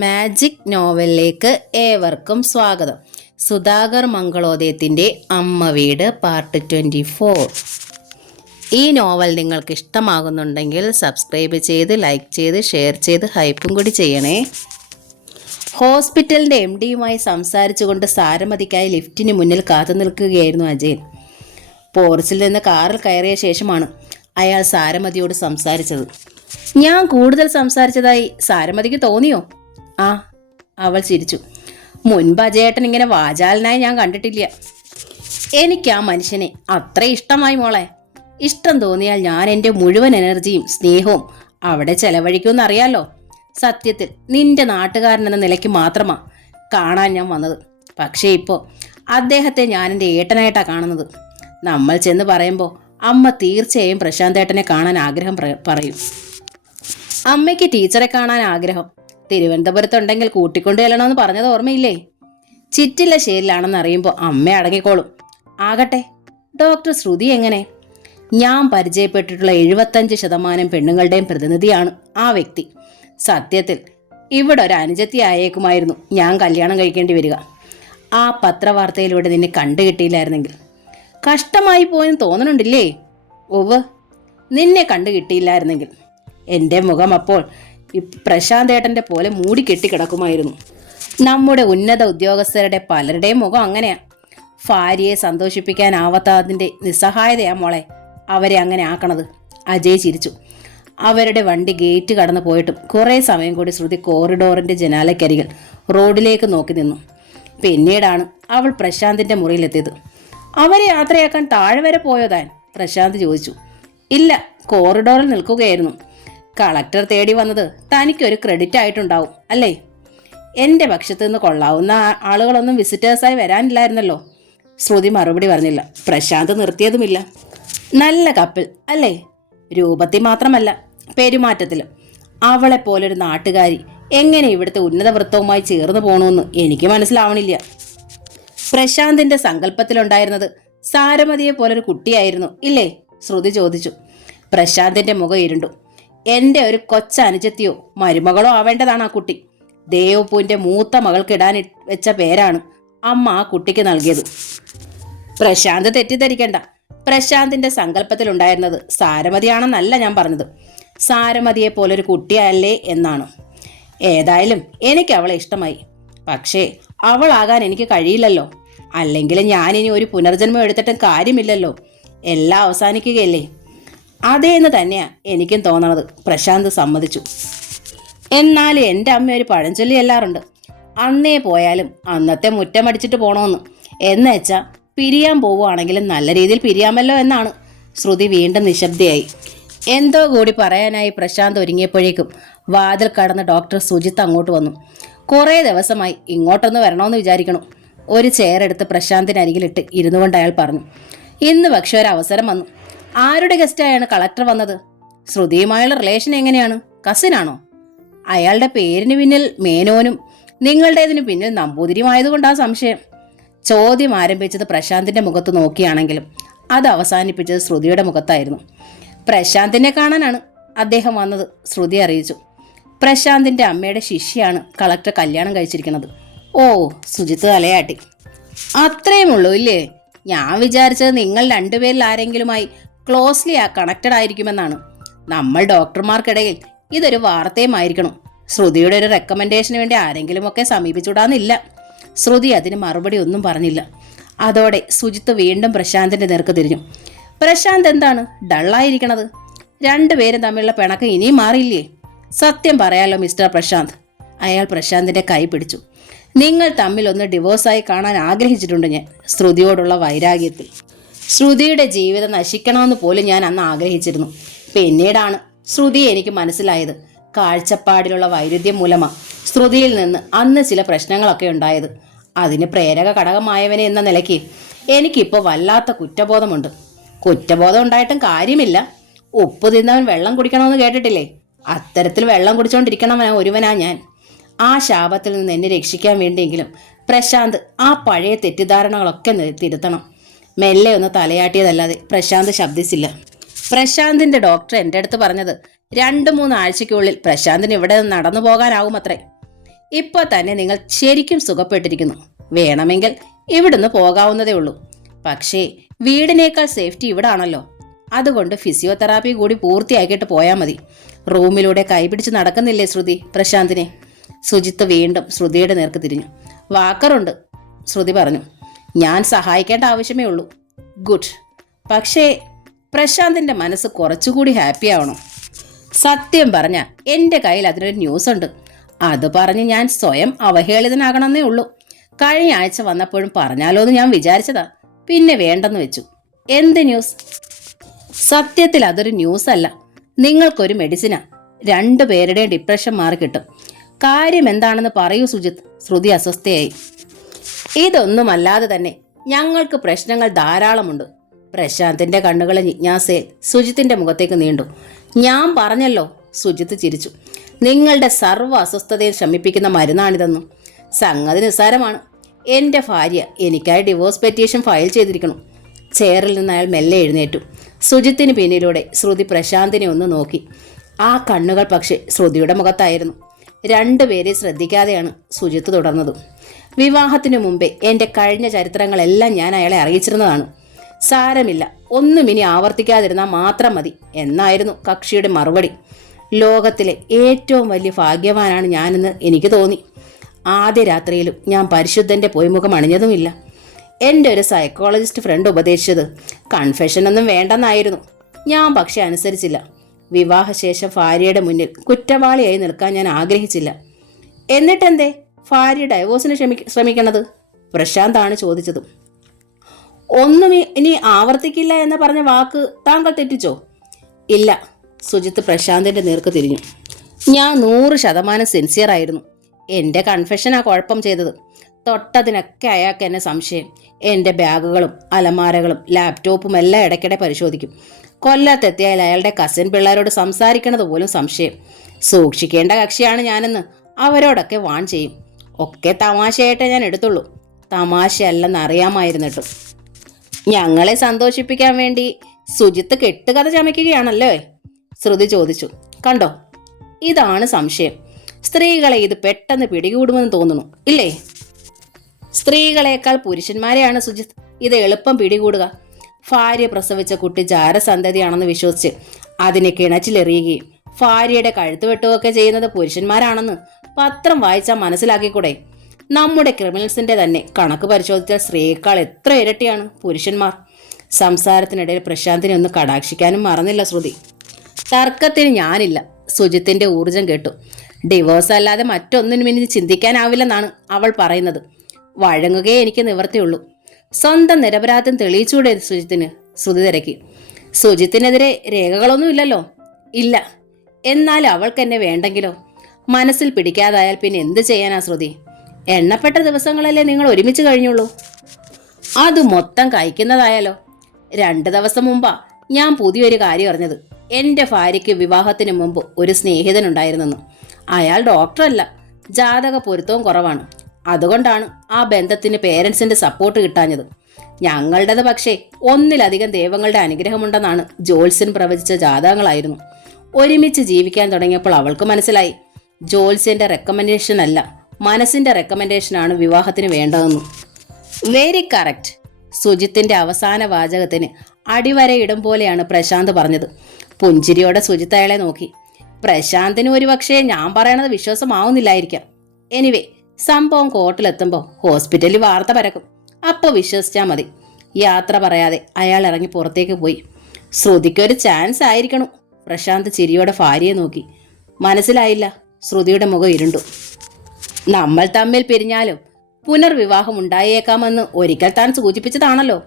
Magic നോവലിലേക്ക് ഏവർക്കും സ്വാഗതം. സുധാകർ മംഗളോദയത്തിൻ്റെ അമ്മ വീട് പാർട്ട് 24. ഈ നോവൽ നിങ്ങൾക്ക് ഇഷ്ടമാകുന്നുണ്ടെങ്കിൽ സബ്സ്ക്രൈബ് ചെയ്ത് ലൈക്ക് ചെയ്ത് ഷെയർ ചെയ്ത് ഹൈപ്പും കൂടി ചെയ്യണേ. ഹോസ്പിറ്റലിൻ്റെ MD-യുമായി സംസാരിച്ചുകൊണ്ട് സാരമതിക്കായി ലിഫ്റ്റിന് മുന്നിൽ കാത്തു നിൽക്കുകയായിരുന്നു അജയൻ. പോർച്ചിൽ നിന്ന് കാറിൽ കയറിയ ശേഷമാണ് അയാൾ സാരമതിയോട് സംസാരിച്ചത്. ഞാൻ കൂടുതൽ സംസാരിച്ചതായി സാരമതിക്ക് തോന്നിയോ? ആ, അവൾ ചിരിച്ചു. മുൻപ് അജയേട്ടൻ ഇങ്ങനെ വാചാലനായി ഞാൻ കണ്ടിട്ടില്ല. എനിക്ക് ആ മനുഷ്യനെ അത്ര ഇഷ്ടമായി മോളെ. ഇഷ്ടം തോന്നിയാൽ ഞാൻ എൻ്റെ മുഴുവൻ എനർജിയും സ്നേഹവും അവിടെ ചെലവഴിക്കുമെന്നറിയാലോ. സത്യത്തിൽ നിന്റെ നാട്ടുകാരനെന്ന നിലയ്ക്ക് മാത്രമാ കാണാൻ ഞാൻ വന്നത്. പക്ഷേ ഇപ്പോൾ അദ്ദേഹത്തെ ഞാൻ എൻ്റെ ഏട്ടനായിട്ടാണ് കാണുന്നത്. നമ്മൾ ചെന്ന് പറയുമ്പോൾ അമ്മ തീർച്ചയായും പ്രശാന്തേട്ടനെ കാണാൻ ആഗ്രഹം പറയും. അമ്മയ്ക്ക് ടീച്ചറെ കാണാൻ ആഗ്രഹം. തിരുവനന്തപുരത്തുണ്ടെങ്കിൽ കൂട്ടിക്കൊണ്ടു ചെല്ലണമെന്ന് പറഞ്ഞത് ഓർമ്മയില്ലേ? ചിറ്റില്ലശ്ശേരിയിലാണെന്ന് അറിയുമ്പോൾ അമ്മ അടങ്ങിക്കോളും. ആകട്ടെ, ഡോക്ടർ ശ്രുതി എങ്ങനെ? ഞാൻ പരിചയപ്പെട്ടിട്ടുള്ള 75% പെണ്ണുങ്ങളുടെയും പ്രതിനിധിയാണ് ആ വ്യക്തി. സത്യത്തിൽ ഇവിടെ ഒരു അനുജത്തി ആയേക്കുമായിരുന്നു ഞാൻ കല്യാണം കഴിക്കേണ്ടി വരിക. ആ പത്രവാർത്തയിലൂടെ നിന്നെ കണ്ടുകിട്ടിയില്ലായിരുന്നെങ്കിൽ. കഷ്ടമായി പോയെന്ന് തോന്നണുണ്ടില്ലേ? ഒവ്, നിന്നെ കണ്ടുകിട്ടിയില്ലായിരുന്നെങ്കിൽ എൻ്റെ മുഖം അപ്പോൾ പ്രശാന്തേട്ടൻ്റെ പോലെ മൂടിക്കെട്ടി കിടക്കുമായിരുന്നു. നമ്മുടെ ഉന്നത ഉദ്യോഗസ്ഥരുടെ പലരുടെയും മുഖം അങ്ങനെയാ. ഭാര്യയെ സന്തോഷിപ്പിക്കാനാവാത്തതിൻ്റെ നിസ്സഹായതയാ മോളെ അവരെ അങ്ങനെ ആക്കണത്. അജയ് ചിരിച്ചു. അവരുടെ വണ്ടി ഗേറ്റ് കടന്നു പോയിട്ടും കുറേ സമയം കൂടി ശ്രുതി കോറിഡോറിൻ്റെ ജനാലയ്ക്കരികിൽ റോഡിലേക്ക് നോക്കി നിന്നു. പിന്നീടാണ് അവൾ പ്രശാന്തിൻ്റെ മുറിയിലെത്തിയത്. അവരെ യാത്രയാക്കാൻ താഴെ വരെ പോയോ താൻ? പ്രശാന്ത് ചോദിച്ചു. ഇല്ല, കോറിഡോറിൽ നിൽക്കുകയായിരുന്നു. കളക്ടർ തേടി വന്നത് തനിക്കൊരു ക്രെഡിറ്റ് ആയിട്ടുണ്ടാവും അല്ലേ? എൻ്റെ പക്ഷത്തു നിന്ന് കൊള്ളാവുന്ന ആളുകളൊന്നും വിസിറ്റേഴ്സായി വരാനില്ലായിരുന്നല്ലോ. ശ്രുതി മറുപടി പറഞ്ഞില്ല. പ്രശാന്ത് നിർത്തിയതുമില്ല. നല്ല കപ്പിൾ അല്ലേ? രൂപത്തിൽ മാത്രമല്ല, പെരുമാറ്റത്തിലും. അവളെപ്പോലൊരു നാട്ടുകാരി എങ്ങനെ ഇവിടുത്തെ ഉന്നത വൃത്തവുമായി ചേർന്ന് പോകണമെന്ന് എനിക്ക് മനസ്സിലാവണില്ല. പ്രശാന്തിൻ്റെ സങ്കല്പത്തിലുണ്ടായിരുന്നത് സാരമതിയെ പോലൊരു കുട്ടിയായിരുന്നു ഇല്ലേ? ശ്രുതി ചോദിച്ചു. പ്രശാന്തിൻ്റെ മുഖം ഇരുണ്ടു. എൻ്റെ ഒരു കൊച്ചനുജത്തിയോ മരുമകളോ ആവേണ്ടതാണ് ആ കുട്ടി. ദേവപ്പൂവിൻ്റെ മൂത്ത മകൾക്കിടാൻ വെച്ച പേരാണ് അമ്മ ആ കുട്ടിക്ക് നൽകിയത്. പ്രശാന്ത് തെറ്റിദ്ധരിക്കണ്ട. പ്രശാന്തിൻ്റെ സങ്കല്പത്തിലുണ്ടായിരുന്നത് സാരമതിയാണെന്നല്ല ഞാൻ പറഞ്ഞത്. സാരമതിയെ പോലൊരു കുട്ടിയല്ലേ എന്നാണ്. ഏതായാലും എനിക്ക് അവളെ ഇഷ്ടമായി. പക്ഷേ അവളാകാൻ എനിക്ക് കഴിയില്ലല്ലോ. അല്ലെങ്കിൽ ഞാനിനി ഒരു പുനർജന്മം എടുത്തിട്ടും കാര്യമില്ലല്ലോ. എല്ലാം അവസാനിക്കുകയല്ലേ? അതേന്ന് തന്നെയാ എനിക്കും തോന്നണത്. പ്രശാന്ത് സമ്മതിച്ചു. എന്നാൽ എൻ്റെ അമ്മ ഒരു പഴഞ്ചൊല്ലി എല്ലാറുണ്ട്. അന്നേ പോയാലും അന്നത്തെ മുറ്റമടിച്ചിട്ട് പോകണമെന്ന്. എന്നുവെച്ചാൽ പിരിയാൻ പോവുകയാണെങ്കിലും നല്ല രീതിയിൽ പിരിയാമല്ലോ എന്നാണ്. ശ്രുതി വീണ്ടും നിശബ്ദയായി. എന്തോ കൂടി പറയാനായി പ്രശാന്ത് ഒരുങ്ങിയപ്പോഴേക്കും വാതിൽ കടന്ന് ഡോക്ടർ സുജിത്ത് അങ്ങോട്ട് വന്നു. കുറേ ദിവസമായി ഇങ്ങോട്ടൊന്ന് വരണമെന്ന് വിചാരിക്കണു. ഒരു ചെയർ എടുത്ത് പ്രശാന്തിനരികിലിട്ട് ഇരുന്നു കൊണ്ട് അയാൾ പറഞ്ഞു. ഇന്ന് പക്ഷെ ഒരു അവസരം വന്നു. ആരുടെ ഗസ്റ്റായാണ് കളക്ടർ വന്നത്? ശ്രുതിയുമായുള്ള റിലേഷൻ എങ്ങനെയാണ്? കസിനാണോ? അയാളുടെ പേരിന് പിന്നിൽ മേനോനും നിങ്ങളുടേതിന് പിന്നിൽ നമ്പൂതിരിയുമായതുകൊണ്ടാ സംശയം. ചോദ്യം ആരംഭിച്ചത് പ്രശാന്തിന്റെ മുഖത്ത് നോക്കിയാണെങ്കിലും അത് അവസാനിപ്പിച്ചത് ശ്രുതിയുടെ മുഖത്തായിരുന്നു. പ്രശാന്തിനെ കാണാനാണ് അദ്ദേഹം വന്നത്, ശ്രുതി അറിയിച്ചു. പ്രശാന്തിന്റെ അമ്മയുടെ ശിഷ്യാണ് കളക്ടർ കല്യാണം കഴിച്ചിരിക്കുന്നത്. ഓ, സുജിത്ത് തലയാട്ടി. അത്രയും ഉള്ളൂ ഇല്ലേ? ഞാൻ വിചാരിച്ചത് നിങ്ങൾ രണ്ടുപേരിൽ ആരെങ്കിലുമായി ക്ലോസ്ലി കണക്റ്റഡ് ആയിരിക്കുമെന്നാണ്. നമ്മൾ ഡോക്ടർമാർക്കിടയിൽ ഇതൊരു വാർത്തയുമായിരിക്കണം. ശ്രുതിയുടെ ഒരു റെക്കമെൻഡേഷന് വേണ്ടി ആരെങ്കിലുമൊക്കെ സമീപിച്ചുവിടാന്നില്ല. ശ്രുതി അതിന് മറുപടി ഒന്നും പറഞ്ഞില്ല. അതോടെ സുജിത്ത് വീണ്ടും പ്രശാന്തിന്റെ നേർക്ക് തിരിഞ്ഞു. പ്രശാന്ത് എന്താണ് ഡള്ളായിരിക്കണത്? രണ്ടുപേരും തമ്മിലുള്ള പിണക്കം ഇനിയും മാറിയില്ലേ? സത്യം പറയാലോ മിസ്റ്റർ പ്രശാന്ത്. അയാൾ പ്രശാന്തിന്റെ കൈ പിടിച്ചു. നിങ്ങൾ തമ്മിൽ ഒന്ന് ഡിവോഴ്സായി കാണാൻ ആഗ്രഹിച്ചിട്ടുണ്ട് ഞാൻ, ശ്രുതിയോടുള്ള വൈരാഗ്യത്തിൽ. ശ്രുതിയുടെ ജീവിതം നശിക്കണമെന്ന് പോലും ഞാൻ അന്ന് ആഗ്രഹിച്ചിരുന്നു. പിന്നീടാണ് ശ്രുതിയെ എനിക്ക് മനസ്സിലായത്. കാഴ്ചപ്പാടിലുള്ള വൈരുദ്ധ്യം മൂലമാണ് ശ്രുതിയിൽ നിന്ന് അന്ന് ചില പ്രശ്നങ്ങളൊക്കെ ഉണ്ടായത്. അതിന് പ്രേരക ഘടകമായവനെ എന്ന നിലയ്ക്ക് എനിക്കിപ്പോൾ വല്ലാത്ത കുറ്റബോധമുണ്ട്. കുറ്റബോധം ഉണ്ടായിട്ടും കാര്യമില്ല. ഉപ്പ് തിന്നവൻ വെള്ളം കുടിക്കണമെന്ന് കേട്ടിട്ടില്ലേ? അത്തരത്തിൽ വെള്ളം കുടിച്ചുകൊണ്ടിരിക്കണവനാ ഒരുവനാ ഞാൻ. ആ ശാപത്തിൽ നിന്ന് എന്നെ രക്ഷിക്കാൻ വേണ്ടിയെങ്കിലും പ്രശാന്ത് ആ പഴയ തെറ്റിദ്ധാരണകളൊക്കെ തിരുത്തണം. മെല്ലെ ഒന്ന് തലയാട്ടിയതല്ലാതെ പ്രശാന്ത് ശബ്ദിച്ചില്ല. പ്രശാന്തിന്റെ ഡോക്ടർ എൻ്റെ അടുത്ത് പറഞ്ഞത് 2-3 ആഴ്ചയ്ക്കുള്ളിൽ പ്രശാന്തിന് ഇവിടെ നടന്നു പോകാനാവുമത്രേ. ഇപ്പോൾ തന്നെ നിങ്ങൾ ശരിക്കും സുഖപ്പെട്ടിരിക്കുന്നു. വേണമെങ്കിൽ ഇവിടുന്ന് പോകാവുന്നതേ ഉള്ളൂ. പക്ഷേ വീടിനേക്കാൾ സേഫ്റ്റി ഇവിടാണല്ലോ. അതുകൊണ്ട് ഫിസിയോതെറാപ്പി കൂടി പൂർത്തിയാക്കിയിട്ട് പോയാൽ മതി. റൂമിലൂടെ കൈപിടിച്ച് നടക്കുന്നില്ലേ ശ്രുതി പ്രശാന്തിനെ? സുജിത്ത് വീണ്ടും ശ്രുതിയുടെ നേർക്ക് തിരിഞ്ഞു. വാക്കറുണ്ട്, ശ്രുതി പറഞ്ഞു. ഞാൻ സഹായിക്കേണ്ട ആവശ്യമേ ഉള്ളൂ. ഗുഡ്. പക്ഷേ പ്രശാന്തിന്റെ മനസ്സ് കുറച്ചുകൂടി ഹാപ്പി ആവണം. സത്യം പറഞ്ഞ എൻ്റെ കയ്യിൽ അതിനൊരു ന്യൂസ് ഉണ്ട്. അത് പറഞ്ഞ് ഞാൻ സ്വയം അവഹേളിതനാകണമെന്നേ ഉള്ളൂ. കഴിഞ്ഞ ആഴ്ച വന്നപ്പോഴും പറഞ്ഞാലോ എന്ന് ഞാൻ വിചാരിച്ചതാ, പിന്നെ വേണ്ടെന്ന് വെച്ചു. എന്ത് ന്യൂസ്? സത്യത്തിൽ അതൊരു ന്യൂസ് അല്ല, നിങ്ങൾക്കൊരു മെഡിസിനാ. 2 പേരുടെയും ഡിപ്രഷൻ മാറി കിട്ടും. കാര്യം എന്താണെന്ന് പറയൂ സുജിത്ത്. ശ്രുതി അസ്വസ്ഥയായി. ഇതൊന്നുമല്ലാതെ തന്നെ ഞങ്ങൾക്ക് പ്രശ്നങ്ങൾ ധാരാളമുണ്ട്. പ്രശാന്തിന്റെ കണ്ണുകളെ ജിജ്ഞാസയിൽ സുജിത്തിന്റെ മുഖത്തേക്ക് നീണ്ടു. ഞാൻ പറഞ്ഞല്ലോ, സുജിത്ത് ചിരിച്ചു. നിങ്ങളുടെ സർവ്വ അസ്വസ്ഥതയെ ശമിപ്പിക്കുന്ന മരുന്നാണിതെന്നും. സംഗതി നിസ്സാരമാണ്. എൻ്റെ ഭാര്യ എനിക്കായി ഡിവോഴ്സ് പെറ്റീഷൻ ഫയൽ ചെയ്തിരിക്കണം. ചെയറിൽ നിന്ന് അയാൾ മെല്ലെ എഴുന്നേറ്റു. സുജിത്തിന് പിന്നിലൂടെ ശ്രുതി പ്രശാന്തിനെ ഒന്ന് നോക്കി. ആ കണ്ണുകൾ പക്ഷേ ശ്രുതിയുടെ മുഖത്തായിരുന്നു. 2 പേരെ ശ്രദ്ധിക്കാതെയാണ് സുജിത്ത് തുടർന്നത്. വിവാഹത്തിനു മുമ്പേ എൻ്റെ കഴിഞ്ഞ ചരിത്രങ്ങളെല്ലാം ഞാൻ അയാളെ അറിയിച്ചിരുന്നതാണ്. സാരമില്ല, ഒന്നും ഇനി ആവർത്തിക്കാതിരുന്നാൽ മാത്രം മതി എന്നായിരുന്നു കക്ഷിയുടെ മറുപടി. ലോകത്തിലെ ഏറ്റവും വലിയ ഭാഗ്യവാനാണ് ഞാനെന്ന് എനിക്ക് തോന്നി. ആദ്യ രാത്രിയിലും ഞാൻ പരിശുദ്ധൻ്റെ പൊയ്മുഖം അണിഞ്ഞതുമില്ല. എൻ്റെ ഒരു സൈക്കോളജിസ്റ്റ് ഫ്രണ്ട് ഉപദേശിച്ചത് കൺഫെഷനൊന്നും വേണ്ടെന്നായിരുന്നു. ഞാൻ പക്ഷെ അനുസരിച്ചില്ല. വിവാഹശേഷം ഭാര്യയുടെ മുന്നിൽ കുറ്റവാളിയായി നിൽക്കാൻ ഞാൻ ആഗ്രഹിച്ചില്ല. എന്നിട്ടെന്തേ ഭാര്യ ഡൈവോഴ്സിന് ശ്രമിക്കണത്? പ്രശാന്താണ് ചോദിച്ചത്. ഒന്നും ഇനി ആവർത്തിക്കില്ല എന്ന് പറഞ്ഞ വാക്ക് താങ്കൾ തെറ്റിച്ചോ? ഇല്ല. സുജിത്ത് പ്രശാന്തിന്റെ നേർക്ക് തിരിഞ്ഞു. ഞാൻ 100% സിൻസിയർ ആയിരുന്നു. എൻ്റെ കൺഫെഷനാ കുഴപ്പം ചെയ്തത്. തൊട്ടതിനൊക്കെ അയാൾക്ക് എന്നെ സംശയം. എൻ്റെ ബാഗുകളും അലമാരകളും ലാപ്ടോപ്പും എല്ലാം ഇടയ്ക്കിടെ പരിശോധിക്കും. കൊല്ലത്തെത്തിയാൽ അയാളുടെ കസിൻ പിള്ളേരോട് സംസാരിക്കണത് പോലും സംശയം. സൂക്ഷിക്കേണ്ട കക്ഷിയാണ് ഞാനെന്ന് അവരോടൊക്കെ വാൺ ചെയ്യും. ഒക്കെ തമാശയായിട്ടേ ഞാൻ എടുത്തുള്ളൂ. തമാശയല്ലെന്ന് അറിയാമായിരുന്നിട്ടും. ഞങ്ങളെ സന്തോഷിപ്പിക്കാൻ വേണ്ടി സുജിത്ത് കെട്ടുകഥ ചമയ്ക്കുകയാണല്ലോ, ശ്രുതി ചോദിച്ചു. കണ്ടോ, ഇതാണ് സംശയം. സ്ത്രീകളെ ഇത് പെട്ടെന്ന് പിടികൂടുമെന്ന് തോന്നുന്നു, ഇല്ലേ? സ്ത്രീകളെക്കാൾ പുരുഷന്മാരെയാണ് സുജിത്ത് ഇത് എളുപ്പം പിടികൂടുക. ഭാര്യ പ്രസവിച്ച കുട്ടി ജാരസന്തതിയാണെന്ന് വിശ്വസിച്ച് അതിനെ കിണറ്റിലെറിയുകയും ഭാര്യയുടെ കഴുത്ത് വെട്ടുകയൊക്കെ ചെയ്യുന്നത് പുരുഷന്മാരാണെന്ന് പത്രം വായിച്ചാൽ മനസ്സിലാക്കിക്കൂടെ? നമ്മുടെ ക്രിമിനൽസിന്റെ തന്നെ കണക്ക് പരിശോധിച്ചാൽ സ്ത്രീയേക്കാൾ എത്ര ഇരട്ടിയാണ് പുരുഷന്മാർ. സംസാരത്തിനിടയിൽ പ്രശാന്തിനെ ഒന്ന് കടാക്ഷിക്കാനും മറന്നില്ല ശ്രുതി. തർക്കത്തിന് ഞാനില്ല. സുജിത്തിന്റെ ഊർജം കേട്ടു. ഡിവോഴ്സ് അല്ലാതെ മറ്റൊന്നിനും ഇനി ചിന്തിക്കാനാവില്ലെന്നാണ് അവൾ പറയുന്നത്. വഴങ്ങുകയേ എനിക്ക് നിവർത്തിയുള്ളൂ. സ്വന്തം നിരപരാധിത്വം തെളിയിച്ചൂടെ സുജിത്തിന്? ശ്രുതി തിരക്കി. സുജിത്തിനെതിരെ രേഖകളൊന്നുമില്ലല്ലോ. ഇല്ല. എന്നാൽ അവൾക്ക് എന്നെ വേണ്ടെങ്കിലോ? മനസ്സിൽ പിടിക്കാതായാൽ പിന്നെ എന്ത് ചെയ്യാനാ ശ്രുതി? എണ്ണപ്പെട്ട ദിവസങ്ങളല്ലേ നിങ്ങൾ ഒരുമിച്ച് കഴിഞ്ഞുള്ളൂ. അത് മൊത്തം കഴിക്കുന്നതായാലോ? 2 ദിവസം മുമ്പാ ഞാൻ പുതിയൊരു കാര്യം അറിഞ്ഞത്. എൻ്റെ ഭാര്യയ്ക്ക് വിവാഹത്തിന് മുമ്പ് ഒരു സ്നേഹിതനുണ്ടായിരുന്നെന്ന്. അയാൾ ഡോക്ടറല്ല, ജാതക പൊരുത്തവും കുറവാണ്. അതുകൊണ്ടാണ് ആ ബന്ധത്തിന് പേരൻസിന്റെ സപ്പോർട്ട് കിട്ടാഞ്ഞത്. ഞങ്ങളുടേത് പക്ഷേ ഒന്നിലധികം ദൈവങ്ങളുടെ അനുഗ്രഹമുണ്ടെന്നാണ് ജോത്സ്യൻ പ്രവചിച്ച ജാതകങ്ങളായിരുന്നു. ഒരുമിച്ച് ജീവിക്കാൻ തുടങ്ങിയപ്പോൾ അവൾക്ക് മനസ്സിലായി, ജോത്സ്യന്റെ റെക്കമെൻഡേഷൻ അല്ല, മനസ്സിന്റെ റെക്കമെൻഡേഷനാണ് വിവാഹത്തിന് വേണ്ടതെന്ന്. Very correct. സുജിത്തിന്റെ അവസാന വാചകത്തിന് അടിവരയിടും പോലെയാണ് പ്രശാന്ത് പറഞ്ഞത്. പുഞ്ചിരിയോടെ സുജിത്ത് അയാളെ നോക്കി. പ്രശാന്തിന് ഒരുപക്ഷെ ഞാൻ പറയണത് വിശ്വാസമാവുന്നില്ലായിരിക്കാം. എനിവേ, സംഭവം കോർട്ടിലെത്തുമ്പോൾ ഹോസ്പിറ്റലിൽ വാർത്ത പരക്കും. അപ്പോൾ വിശ്വസിച്ചാൽ മതി. യാത്ര പറയാതെ അയാൾ ഇറങ്ങി പുറത്തേക്ക് പോയി. ശ്രുതിക്കൊരു ചാൻസ് ആയിരിക്കണം. പ്രശാന്ത് ചിരിയോടെ ഭാര്യയെ നോക്കി. മനസ്സിലായില്ല. ശ്രുതിയുടെ മുഖം ഇരുണ്ടു. നമ്മൾ തമ്മിൽ പിരിഞ്ഞാലും പുനർവിവാഹം ഉണ്ടായേക്കാമെന്ന് ഒരിക്കൽ താൻ സൂചിപ്പിച്ചതാണല്ലോ.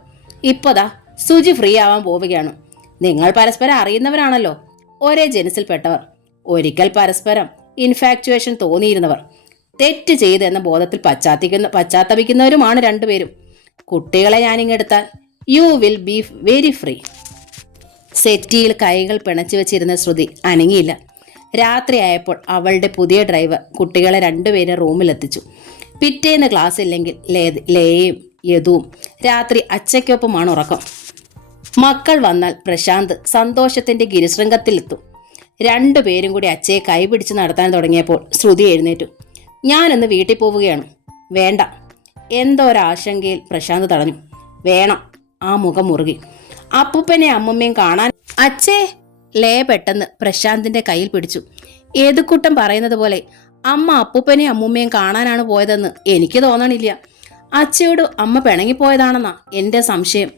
ഇപ്പോതാ സുജി ഫ്രീ ആവാൻ പോവുകയാണ്. നിങ്ങൾ പരസ്പരം അറിയുന്നവരാണല്ലോ, ഒരേ ജനസിൽപ്പെട്ടവർ, ഒരിക്കൽ പരസ്പരം ഇൻഫാക്ച്വേഷൻ തോന്നിയിരുന്നവർ, തെറ്റ് ചെയ്തെന്ന ബോധത്തിൽ പശ്ചാത്തപിക്കുന്നവരുമാണ് 2 പേരും. കുട്ടികളെ ഞാനിങ്ങെടുത്താൽ you will be very free. സെറ്റിയിൽ കൈകൾ പിണച്ചു വെച്ചിരുന്ന ശ്രുതി അനങ്ങിയില്ല. രാത്രിയായപ്പോൾ അവളുടെ പുതിയ ഡ്രൈവർ കുട്ടികളെ 2 പേരെ റൂമിലെത്തിച്ചു. പിറ്റേന്ന് ക്ലാസ് ഇല്ലെങ്കിൽ ലയയും യദുവും രാത്രി അച്ചയ്ക്കൊപ്പമാണ് ഉറക്കം. മക്കൾ വന്നാൽ പ്രശാന്ത് സന്തോഷത്തിന്റെ ഗിരിശൃംഗത്തിലെത്തും. 2 പേരും കൂടി അച്ചയെ കൈപിടിച്ച് നടത്താൻ തുടങ്ങിയപ്പോൾ ശ്രുതി എഴുന്നേറ്റു. ഞാനിന്ന് വീട്ടിൽ പോവുകയാണ്. വേണ്ട. എന്തോ ഒരാശങ്കയിൽ പ്രശാന്ത് തടഞ്ഞു. വേണം. ആ മുഖം മുറുകി. അപ്പൂപ്പനെ അമ്മമ്മയും കാണാൻ. അച്ഛേ. ലേ പെട്ടെന്ന് പ്രശാന്തിന്റെ കയ്യിൽ പിടിച്ചു. ഏതുക്കുട്ടം പറയുന്നത് പോലെ അമ്മ അപ്പൂപ്പനെയും അമ്മൂമ്മയും കാണാനാണ് പോയതെന്ന് എനിക്ക് തോന്നണില്ല. അച്ഛയോട് അമ്മ പിണങ്ങിപ്പോയതാണെന്നാ എൻ്റെ സംശയം.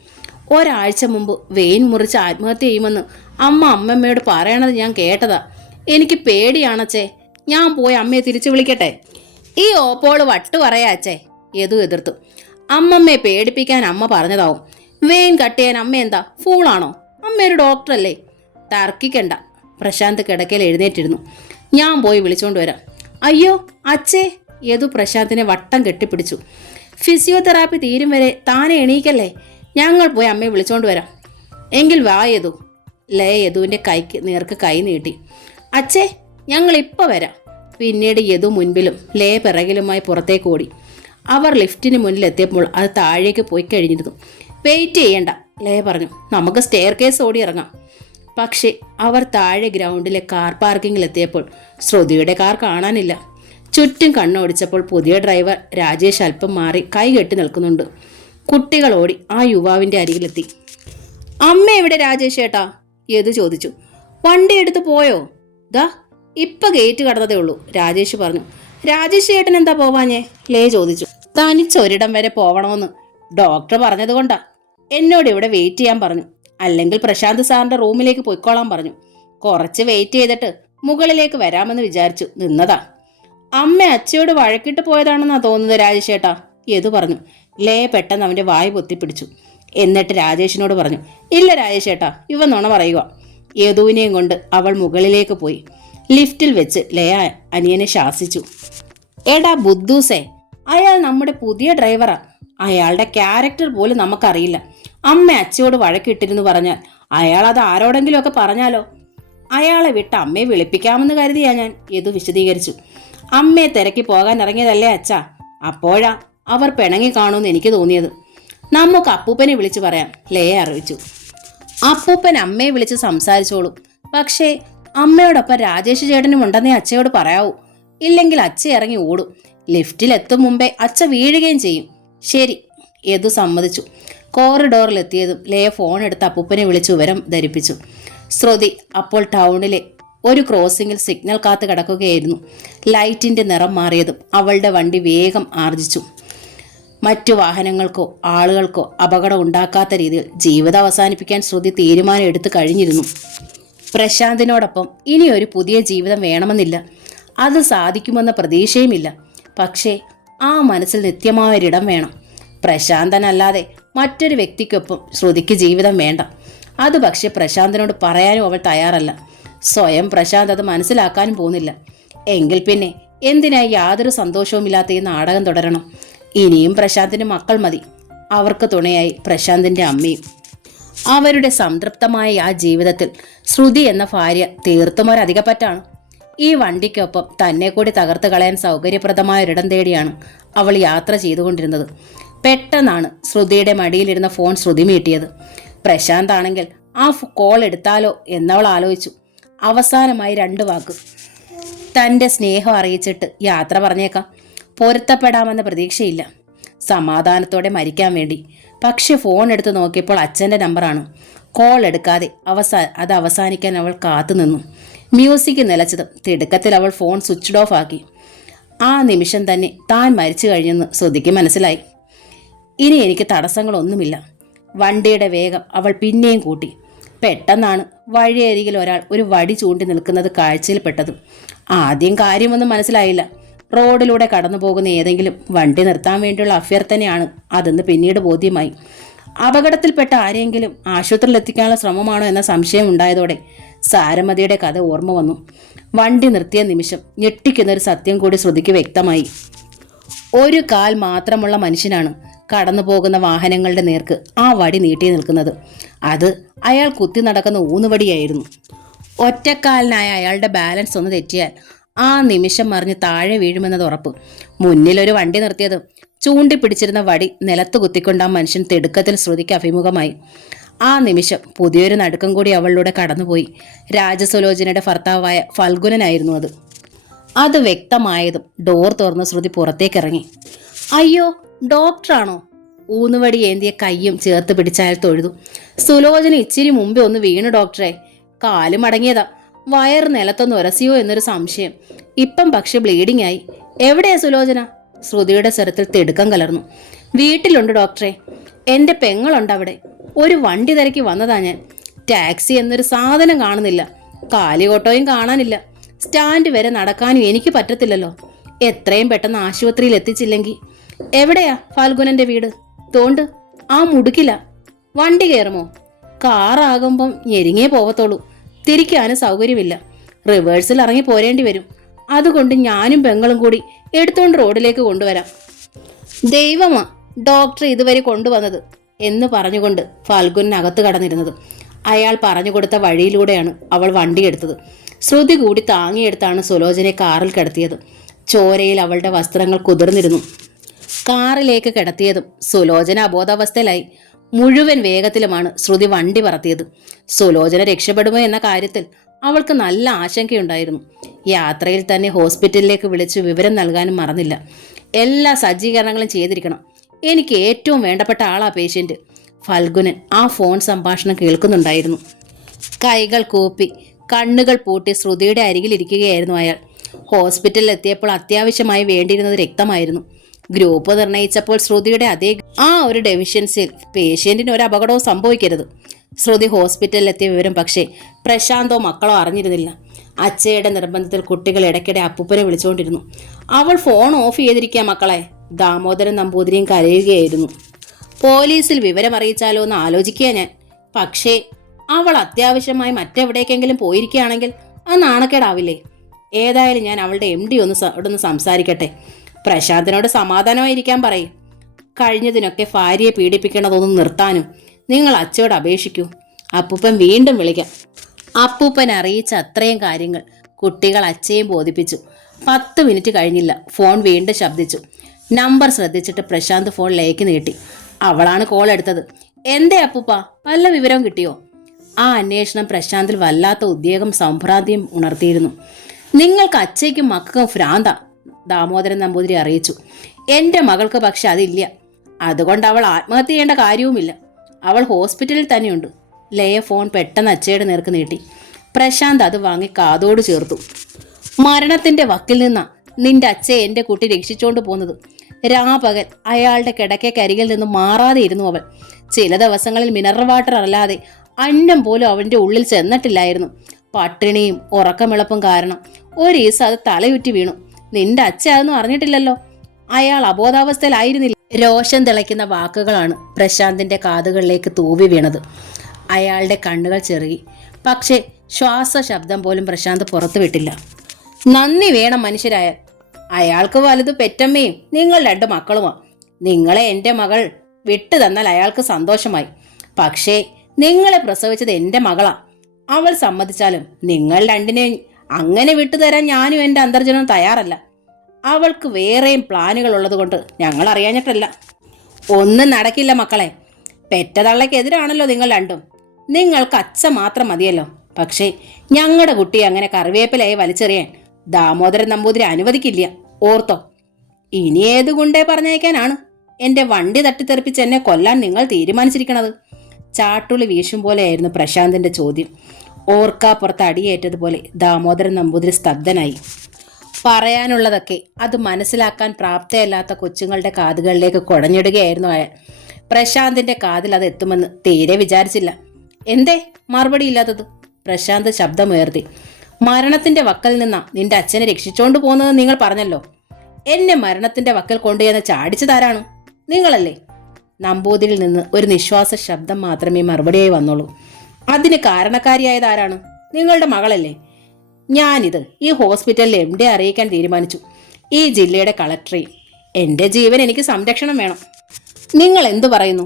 ഒരാഴ്ച മുമ്പ് വെയിൻ മുറിച്ച് ആത്മഹത്യ ചെയ്യുമെന്ന് അമ്മമ്മയോട് പറയണത് ഞാൻ കേട്ടതാ. എനിക്ക് പേടിയാണച്ചേ. ഞാൻ പോയി അമ്മയെ തിരിച്ചു വിളിക്കട്ടെ? ഈ ഓപ്പോള് വട്ടു പറയാ അച്ഛേ. യദു എതിർത്തു. അമ്മമ്മയെ പേടിപ്പിക്കാൻ അമ്മ പറഞ്ഞതാവും. വെയിൻ കട്ട് ചെയ്യാൻ അമ്മ എന്താ ഫൂളാണോ? അമ്മയൊരു ഡോക്ടറല്ലേ? തർക്കിക്കണ്ട. പ്രശാന്ത് കിടക്കയിൽ എഴുന്നേറ്റിരുന്നു. ഞാൻ പോയി വിളിച്ചോണ്ട് വരാം. അയ്യോ അച്ഛേ. യദു പ്രശാന്തിനെ വട്ടം കെട്ടിപ്പിടിച്ചു. ഫിസിയോതെറാപ്പി തീരും വരെ താനെ എണീക്കല്ലേ. ഞങ്ങൾ പോയി അമ്മയെ വിളിച്ചോണ്ട് വരാം. എങ്കിൽ വാ യദു. ലേ യദുവിൻ്റെ കൈക്ക് നേർക്ക് കൈ നീട്ടി. അച്ഛേ, ഞങ്ങൾ ഇപ്പോൾ വരാം. പിന്നീട് യദു മുൻപിലും ലേ പിറകിലുമായി പുറത്തേക്ക് ഓടി. അവർ ലിഫ്റ്റിന് മുന്നിലെത്തിയപ്പോൾ അത് താഴേക്ക് പോയി കഴിഞ്ഞിരുന്നു. വെയിറ്റ് ചെയ്യണ്ട, ലേ പറഞ്ഞു. നമുക്ക് സ്റ്റെയർ കേസ് ഓടി ഇറങ്ങാം. പക്ഷേ അവർ താഴെ ഗ്രൗണ്ടിലെ കാർ പാർക്കിങ്ങിലെത്തിയപ്പോൾ ശ്രുതിയുടെ കാർ കാണാനില്ല. ചുറ്റും കണ്ണോടിച്ചപ്പോൾ പുതിയ ഡ്രൈവർ രാജേഷ് അല്പം മാറി കൈ കെട്ടി നിൽക്കുന്നുണ്ട്. കുട്ടികൾ ഓടി ആ യുവാവിൻ്റെ അരികിലെത്തി. അമ്മ എവിടെ രാജേഷ് ഏട്ടാ? യദു ചോദിച്ചു. വണ്ടി എടുത്ത് പോയോ? ദാ ഇപ്പൊ ഗേറ്റ് കടന്നതേ ഉള്ളൂ, രാജേഷ് പറഞ്ഞു. രാജേഷ് ഏട്ടൻ എന്താ പോവാഞ്ഞേ? ലേ ചോദിച്ചു. തനിച്ചൊരിടം വരെ പോവണമെന്ന് ഡോക്ടർ പറഞ്ഞതുകൊണ്ടാ. എന്നോട് ഇവിടെ വെയിറ്റ് ചെയ്യാൻ പറഞ്ഞു. അല്ലെങ്കിൽ പ്രശാന്ത് സാറിന്റെ റൂമിലേക്ക് പോയിക്കോളാൻ പറഞ്ഞു. കുറച്ച് വെയിറ്റ് ചെയ്തിട്ട് മുകളിലേക്ക് വരാമെന്ന് വിചാരിച്ചു നിന്നതാ. അമ്മ അച്ഛയോട് വഴക്കിട്ട് പോയതാണെന്നാ തോന്നുന്നത് രാജേഷ് ഏട്ടാ, യദു പറഞ്ഞു. ലേ പെട്ടെന്ന് അവന്റെ വായ് പൊത്തിപ്പിടിച്ചു. എന്നിട്ട് രാജേഷിനോട് പറഞ്ഞു. ഇല്ല രാജേഷ് ഏട്ടാ, ഇവ നുണ പറയുക. യദുവിനെയും കൊണ്ട് അവൾ മുകളിലേക്ക് പോയി. ലിഫ്റ്റിൽ വെച്ച് ലയ അനിയനെ ശാസിച്ചു. എടാ ബുദ്ധൂസേ, അയാൾ നമ്മുടെ പുതിയ ഡ്രൈവറാ. അയാളുടെ ക്യാരക്ടർ പോലും നമുക്കറിയില്ല. അമ്മ അച്ഛയോട് വഴക്കിട്ടിരുന്നു പറഞ്ഞാൽ അയാൾ അത് ആരോടെങ്കിലും ഒക്കെ പറഞ്ഞാലോ? അയാളെ വിട്ട് അമ്മയെ വിളിപ്പിക്കാമെന്ന് കരുതിയാ ഞാൻ, യദു വിശദീകരിച്ചു. അമ്മയെ തിരക്കി പോകാൻ ഇറങ്ങിയതല്ലേ അച്ഛാ. അപ്പോഴാ അവർ പിണങ്ങി കാണുമെന്ന് എനിക്ക് തോന്നിയത്. നമുക്ക് അപ്പൂപ്പനെ വിളിച്ചു പറയാം, ലയ അറിയിച്ചു. അപ്പൂപ്പൻ അമ്മയെ വിളിച്ച് സംസാരിച്ചോളൂ. പക്ഷേ അമ്മയോടൊപ്പം രാജേഷ് ചേട്ടനും ഉണ്ടെന്നേ അച്ഛയോട് പറയാവൂ. ഇല്ലെങ്കിൽ അച്ഛ ഇറങ്ങി ഓടും. ലിഫ്റ്റിലെത്തും മുമ്പേ അച്ഛ വീഴുകയും ചെയ്യും. ശരി, യദു സമ്മതിച്ചു. കോറിഡോറിലെത്തിയതും ലയ ഫോൺ എടുത്ത് അപ്പൂപ്പനെ വിളിച്ച് വിവരം ധരിപ്പിച്ചു. ശ്രുതി അപ്പോൾ ടൗണിലെ ഒരു ക്രോസിംഗിൽ സിഗ്നൽ കാത്ത് കിടക്കുകയായിരുന്നു. ലൈറ്റിന്റെ നിറം മാറിയതും അവളുടെ വണ്ടി വേഗം ആർജിച്ചു. മറ്റു വാഹനങ്ങൾക്കോ ആളുകൾക്കോ അപകടം ഉണ്ടാക്കാത്ത രീതിയിൽ ജീവിതം അവസാനിപ്പിക്കാൻ ശ്രുതി തീരുമാനം എടുത്തു കഴിഞ്ഞിരുന്നു. പ്രശാന്തിനോടൊപ്പം ഇനി ഒരു പുതിയ ജീവിതം വേണമെന്നില്ല. അത് സാധിക്കുമെന്ന പ്രതീക്ഷയുമില്ല. പക്ഷേ ആ മനസ്സിൽ നിത്യമായൊരിടം വേണം. പ്രശാന്തനല്ലാതെ മറ്റൊരു വ്യക്തിക്കൊപ്പം ശ്രുതിക്ക് ജീവിതം വേണ്ട. അത് പക്ഷെ പ്രശാന്തനോട് പറയാനും അവൾ തയ്യാറല്ല. സ്വയം പ്രശാന്ത് അത് മനസ്സിലാക്കാനും പോകുന്നില്ല. എങ്കിൽ പിന്നെ എന്തിനായി യാതൊരു സന്തോഷവുമില്ലാത്ത ഈ നാടകം തുടരണം? ഇനിയും പ്രശാന്തിന് മക്കൾ മതി. അവർക്ക് തുണയായി പ്രശാന്തിന്റെ അമ്മയും. അവരുടെ സംതൃപ്തമായ ആ ജീവിതത്തിൽ ശ്രുതി എന്ന ഭാര്യ തീർത്തും ഒരധികപ്പറ്റാണ്. ഈ വണ്ടിക്കൊപ്പം തന്നെ കൂടി തകർത്ത് കളയാൻ സൗകര്യപ്രദമായ ഒരിടം തേടിയാണ് അവൾ യാത്ര ചെയ്തുകൊണ്ടിരുന്നത്. പെട്ടെന്നാണ് ശ്രുതിയുടെ മടിയിലിരുന്ന ഫോൺ ശ്രുതി മീട്ടിയത്. പ്രശാന്ത് ആണെങ്കിൽ ആ കോൾ എടുത്താലോ എന്നവൾ ആലോചിച്ചു. അവസാനമായി 2 വാക്ക്. തൻ്റെ സ്നേഹം അറിയിച്ചിട്ട് യാത്ര പറഞ്ഞേക്കാം. പൊരുത്തപ്പെടാമെന്ന പ്രതീക്ഷയില്ല. സമാധാനത്തോടെ മരിക്കാൻ വേണ്ടി. പക്ഷെ ഫോൺ എടുത്ത് നോക്കിയപ്പോൾ അച്ഛൻ്റെ നമ്പറാണ്. കോൾ എടുക്കാതെ അത് അവസാനിക്കാൻ അവൾ കാത്തുനിന്നു. മ്യൂസിക് നിലച്ചതും തിടുക്കത്തിൽ അവൾ ഫോൺ സ്വിച്ച്ഡ് ഓഫ് ആക്കി. ആ നിമിഷം തന്നെ താൻ മരിച്ചു കഴിഞ്ഞെന്ന് ശ്രുതിക്ക് മനസ്സിലായി. ഇനി എനിക്ക് തടസ്സങ്ങളൊന്നുമില്ല. വണ്ടിയുടെ വേഗം അവൾ പിന്നെയും കൂട്ടി. പെട്ടെന്നാണ് വഴിയരികിൽ ഒരാൾ ഒരു വടി ചൂണ്ടി നിൽക്കുന്നത് കാഴ്ചയിൽപ്പെട്ടത്. ആദ്യം കാര്യമൊന്നും മനസ്സിലായില്ല. റോഡിലൂടെ കടന്നു പോകുന്ന ഏതെങ്കിലും വണ്ടി നിർത്താൻ വേണ്ടിയുള്ള അഭ്യർത്ഥനയാണ് അതെന്ന് പിന്നീട് ബോധ്യമായി. അപകടത്തിൽപ്പെട്ട ആരെങ്കിലും ആശുപത്രിയിൽ എത്തിക്കാനുള്ള ശ്രമമാണോ എന്ന സംശയം ഉണ്ടായതോടെ സാരമതിയുടെ കഥ ഓർമ്മ വന്നു. വണ്ടി നിർത്തിയ നിമിഷം ഞെട്ടിക്കുന്നൊരു സത്യം കൂടി ശ്രുതിക്ക് വ്യക്തമായി. ഒരു കാൽ മാത്രമുള്ള മനുഷ്യനാണ് കടന്നു പോകുന്ന വാഹനങ്ങളുടെ നേർക്ക് ആ വടി നീട്ടി നിൽക്കുന്നത്. അത് അയാൾ കുത്തി നടക്കുന്ന ഊന്നുവടിയായിരുന്നു. ഒറ്റക്കാലിനായ അയാളുടെ ബാലൻസ് ഒന്ന് തെറ്റിയാൽ ആ നിമിഷം മറിഞ്ഞ് താഴെ വീഴുമെന്നത് ഉറപ്പ്. മുന്നിലൊരു വണ്ടി നിർത്തിയത് ചൂണ്ടിപ്പിടിച്ചിരുന്ന വടി നിലത്ത് കുത്തിക്കൊണ്ട് ആ മനുഷ്യൻ തിടുക്കത്തിൽ ശ്രുതിക്ക് അഭിമുഖമായി. ആ നിമിഷം പുതിയൊരു നടുക്കം കൂടി അവളിലൂടെ കടന്നുപോയി. രാജസുലോചനയുടെ ഭർത്താവായ ഫൽഗുനനായിരുന്നു അത്. അത് വ്യക്തമായതും ഡോർ തുറന്ന് ശ്രുതി പുറത്തേക്കിറങ്ങി. അയ്യോ, ഡോക്ടറാണോ? ഊന്നുവടി ഏന്തിയ കയ്യും ചേർത്ത് പിടിച്ചയാൾ തൊഴുതു. സുലോചന ഇച്ചിരി മുമ്പേ ഒന്ന് വീണു ഡോക്ടറെ. കാല് മടങ്ങിയതാ. വയറ് നിലത്തൊന്ന് ഉരസിയോ എന്നൊരു സംശയം. ഇപ്പം പക്ഷെ ബ്ലീഡിംഗ് ആയി. എവിടെയാ സുലോചന? ശ്രുതിയുടെ സ്വരത്തിൽ തിടുക്കം കലർന്നു. വീട്ടിലുണ്ട് ഡോക്ടറെ. എൻ്റെ പെങ്ങളുണ്ട് അവിടെ. ഒരു വണ്ടി തിരക്കി വന്നതാ ഞാൻ. ടാക്സി എന്നൊരു സാധനം കാണുന്നില്ല. കാലിയോട്ടോയും കാണാനില്ല. സ്റ്റാൻഡ് വരെ നടക്കാനും എനിക്ക് പറ്റത്തില്ലല്ലോ. എത്രയും പെട്ടെന്ന് ആശുപത്രിയിൽ എത്തിച്ചില്ലെങ്കിൽ. എവിടെയാ ഫാൽഗുനന്റെ വീട്? തോണ്ട് ആ മുടുക്കില്ല. വണ്ടി കയറുമോ? കാറാകുമ്പം ഞെരിങ്ങേ പോകത്തുള്ളൂ. തിരിക്കാനും സൗകര്യമില്ല. റിവേഴ്സിൽ ഇറങ്ങി പോരേണ്ടി വരും. അതുകൊണ്ട് ഞാനും പെങ്ങളും കൂടി എടുത്തോണ്ട് റോഡിലേക്ക് കൊണ്ടുവരാം. ദൈവമാ ഡോക്ടർ ഇതുവരെ കൊണ്ടുവന്നത് എന്ന് പറഞ്ഞുകൊണ്ട് ഫാൽഗുനകത്ത് കടന്നിരുന്നത്. അയാൾ പറഞ്ഞു കൊടുത്ത വഴിയിലൂടെയാണ് അവൾ വണ്ടിയെടുത്തത്. ശ്രുതി കൂടി താങ്ങിയെടുത്താണ് സുലോചനയെ കാറിൽ കിടത്തിയത്. ചോരയിൽ അവളുടെ വസ്ത്രങ്ങൾ കുതിർന്നിരുന്നു. കാറിലേക്ക് കിടത്തിയതും സുലോചന അബോധാവസ്ഥയിലായി. മുഴുവൻ വേഗത്തിലുമാണ് ശ്രുതി വണ്ടി പറത്തിയത്. സുലോചന രക്ഷപ്പെടുമോ എന്ന കാര്യത്തിൽ അവൾക്ക് നല്ല ആശങ്കയുണ്ടായിരുന്നു. യാത്രയിൽ തന്നെ ഹോസ്പിറ്റലിലേക്ക് വിളിച്ച് വിവരം നൽകാനും മറന്നില്ല. എല്ലാ സജ്ജീകരണങ്ങളും ചെയ്തിരിക്കണം. എനിക്ക് ഏറ്റവും വേണ്ടപ്പെട്ട ആളാ പേഷ്യൻ്റ്. ഫൽഗുനൻ ആ ഫോൺ സംഭാഷണം കേൾക്കുന്നുണ്ടായിരുന്നു. കൈകൾ കൂപ്പി കണ്ണുകൾ പൂട്ടി ശ്രുതിയുടെ അരികിലിരിക്കുകയായിരുന്നു അയാൾ. ഹോസ്പിറ്റലിൽ എത്തിയപ്പോൾ അത്യാവശ്യമായി വേണ്ടിയിരുന്നത് രക്തമായിരുന്നു. ഗ്രൂപ്പ് നിർണയിച്ചപ്പോൾ ശ്രുതിയുടെ അതേ ഒരു ഡെഫിഷ്യൻസിയിൽ പേഷ്യൻറ്റിന് ഒരു അപകടവും സംഭവിക്കരുത്. ശ്രുതി ഹോസ്പിറ്റലിലെത്തിയ വിവരം പക്ഷേ പ്രശാന്തോ മക്കളോ അറിഞ്ഞിരുന്നില്ല. അച്ഛയുടെ നിർബന്ധത്തിൽ കുട്ടികൾ ഇടയ്ക്കിടെ അപ്പൂപ്പനെ വിളിച്ചുകൊണ്ടിരുന്നു. അവൾ ഫോൺ ഓഫ് ചെയ്തിരിക്കുക മക്കളെ. ദാമോദരൻ നമ്പൂതിരിയും കരയുകയായിരുന്നു. പോലീസിൽ വിവരം അറിയിച്ചാലോ എന്ന് ആലോചിക്കുക ഞാൻ. പക്ഷേ അവൾ അത്യാവശ്യമായി മറ്റെവിടേക്കെങ്കിലും പോയിരിക്കുകയാണെങ്കിൽ അത് നാണക്കേടാവില്ലേ? ഏതായാലും ഞാൻ അവളുടെ MD ഒന്ന് സംസാരിക്കട്ടെ. പ്രശാന്തിനോട് സമാധാനമായിരിക്കാൻ പറയും. കഴിഞ്ഞതിനൊക്കെ ഭാര്യയെ പീഡിപ്പിക്കണതൊന്നും നിർത്താനും നിങ്ങൾ അച്ഛയോട് അപേക്ഷിക്കൂ. അപ്പൂപ്പൻ വീണ്ടും വിളിക്കാം. അപ്പൂപ്പൻ അറിയിച്ച അത്രയും കാര്യങ്ങൾ കുട്ടികൾ അച്ഛയും ബോധിപ്പിച്ചു. 10 മിനിറ്റ് കഴിഞ്ഞില്ല. ഫോൺ വീണ്ടും ശബ്ദിച്ചു. നമ്പർ ശ്രദ്ധിച്ചിട്ട് പ്രശാന്ത് ഫോൺ ലേക്ക് നീട്ടി. അവളാണ് കോൾ എടുത്തത്. എന്തേ അപ്പൂപ്പ, വല്ല വിവരവും കിട്ടിയോ? ആ അന്വേഷണം പ്രശാന്തിൽ വല്ലാത്ത ഉദ്വേഗം സംഭ്രാന്തിയും ഉണർത്തിയിരുന്നു. നിങ്ങൾക്ക് അച്ഛയ്ക്കും മക്കൾക്കും ഭ്രാന്ത, ദാമോദരൻ നമ്പൂതിരി അറിയിച്ചു. എൻ്റെ മകൾക്ക് പക്ഷെ അതില്ല. അതുകൊണ്ട് അവൾ ആത്മഹത്യ ചെയ്യേണ്ട കാര്യവുമില്ല. അവൾ ഹോസ്പിറ്റലിൽ തന്നെയുണ്ട്. ലയ ഫോൺ പെട്ടെന്ന് അച്ഛയുടെ നേർക്ക് നീട്ടി. പ്രശാന്ത് അത് വാങ്ങി കാതോട് ചേർത്തു. മരണത്തിന്റെ വക്കിൽ നിന്നാ നിന്റെ അച്ഛയെ എൻ്റെ കുട്ടി രക്ഷിച്ചോണ്ട് പോകുന്നത്. രാപകൽ അയാളുടെ കിടക്കക്കരികിൽ നിന്ന് മാറാതെ ഇരുന്നു അവൾ. ചില ദിവസങ്ങളിൽ മിനറൽ വാട്ടർ അല്ലാതെ അന്നം പോലും അവൻ്റെ ഉള്ളിൽ ചെന്നിട്ടില്ലായിരുന്നു. പട്ടിണിയും ഉറക്കമിളപ്പും കാരണം ഒരു ദിവസം അത് തലയുറ്റി വീണു. നിന്റെ അച്ഛ അതൊന്നും അറിഞ്ഞിട്ടില്ലല്ലോ. അയാൾ അബോധാവസ്ഥയിലായിരുന്നില്ല. രോഷം തിളയ്ക്കുന്ന വാക്കുകളാണ് പ്രശാന്തിന്റെ കാതുകളിലേക്ക് തൂവി വീണത്. അയാളുടെ കണ്ണുകൾ ചെറുകി. പക്ഷേ ശ്വാസ ശബ്ദം പോലും പ്രശാന്ത് പുറത്തുവിട്ടില്ല. നന്ദി വേണം മനുഷ്യരായാൽ. അയാൾക്ക് വലുത് പെറ്റമ്മയും നിങ്ങൾ 2 മക്കളുമാ. നിങ്ങളെ എൻ്റെ മകൾ വിട്ടു തന്നാൽ അയാൾക്ക് സന്തോഷമായി. പക്ഷേ നിങ്ങളെ പ്രസവിച്ചത് എൻ്റെ മകളാ. അവൾ സമ്മതിച്ചാലും നിങ്ങൾ 2നെയും അങ്ങനെ വിട്ടുതരാൻ ഞാനും എൻ്റെ അന്തർജനവും തയ്യാറല്ല. അവൾക്ക് വേറെയും പ്ലാനുകൾ ഉള്ളതുകൊണ്ട് ഞങ്ങൾ അറിയാഞ്ഞിട്ടല്ല. ഒന്നും നടക്കില്ല മക്കളെ. പെറ്റതള്ളയ്ക്കെതിരാണല്ലോ നിങ്ങൾ 2ഉം. നിങ്ങൾക്ക് അച്ഛ മാത്രം മതിയല്ലോ. പക്ഷേ ഞങ്ങളുടെ കുട്ടിയെ അങ്ങനെ കറിവേപ്പിലായി വലിച്ചെറിയാൻ ദാമോദരൻ നമ്പൂതിരി അനുവദിക്കില്ല. ഓർത്തോ. ഇനി ഏതുകൊണ്ടേ പറഞ്ഞയക്കാനാണ് എൻ്റെ വണ്ടി തട്ടിത്തെറിപ്പിച്ച് എന്നെ കൊല്ലാൻ നിങ്ങൾ തീരുമാനിച്ചിരിക്കണത്? ചാട്ടുളി വീശും പോലെയായിരുന്നു പ്രശാന്തിന്റെ ചോദ്യം. ഓർക്കാപ്പുറത്ത് അടിയേറ്റതുപോലെ ദാമോദരൻ നമ്പൂതിരി സ്തബ്ധനായി. പറയാനുള്ളതൊക്കെ അത് മനസ്സിലാക്കാൻ പ്രാപ്തയല്ലാത്ത കൊച്ചുങ്ങളുടെ കാതുകളിലേക്ക് കുഴഞ്ഞിടുകയായിരുന്നു അയാൾ. പ്രശാന്തിന്റെ കാതിൽ അത് എത്തുമെന്ന് തീരെ വിചാരിച്ചില്ല. എന്തേ മറുപടിയില്ലാത്തത്? പ്രശാന്ത് ശബ്ദമുയർത്തി. മരണത്തിന്റെ വക്കൽ നിന്നാ നിന്റെ അച്ഛനെ രക്ഷിച്ചോണ്ട് പോകുന്നത് നിങ്ങൾ പറഞ്ഞല്ലോ. എന്നെ മരണത്തിന്റെ വക്കൽ കൊണ്ടുചെന്ന് ചാടിച്ചതാരാണ്? നിങ്ങളല്ലേ? നമ്പൂതിരിൽ നിന്ന് ഒരു നിശ്വാസ ശബ്ദം മാത്രമേ മറുപടിയായി വന്നുള്ളൂ. അതിന് കാരണക്കാരിയായതാരാണ്? നിങ്ങളുടെ മകളല്ലേ? ഞാനിത് ഈ ഹോസ്പിറ്റലിൽ MD അറിയിക്കാൻ തീരുമാനിച്ചു. ഈ ജില്ലയുടെ കളക്ടറെയും. എൻ്റെ ജീവൻ എനിക്ക് സംരക്ഷണം വേണം. നിങ്ങൾ എന്തു പറയുന്നു?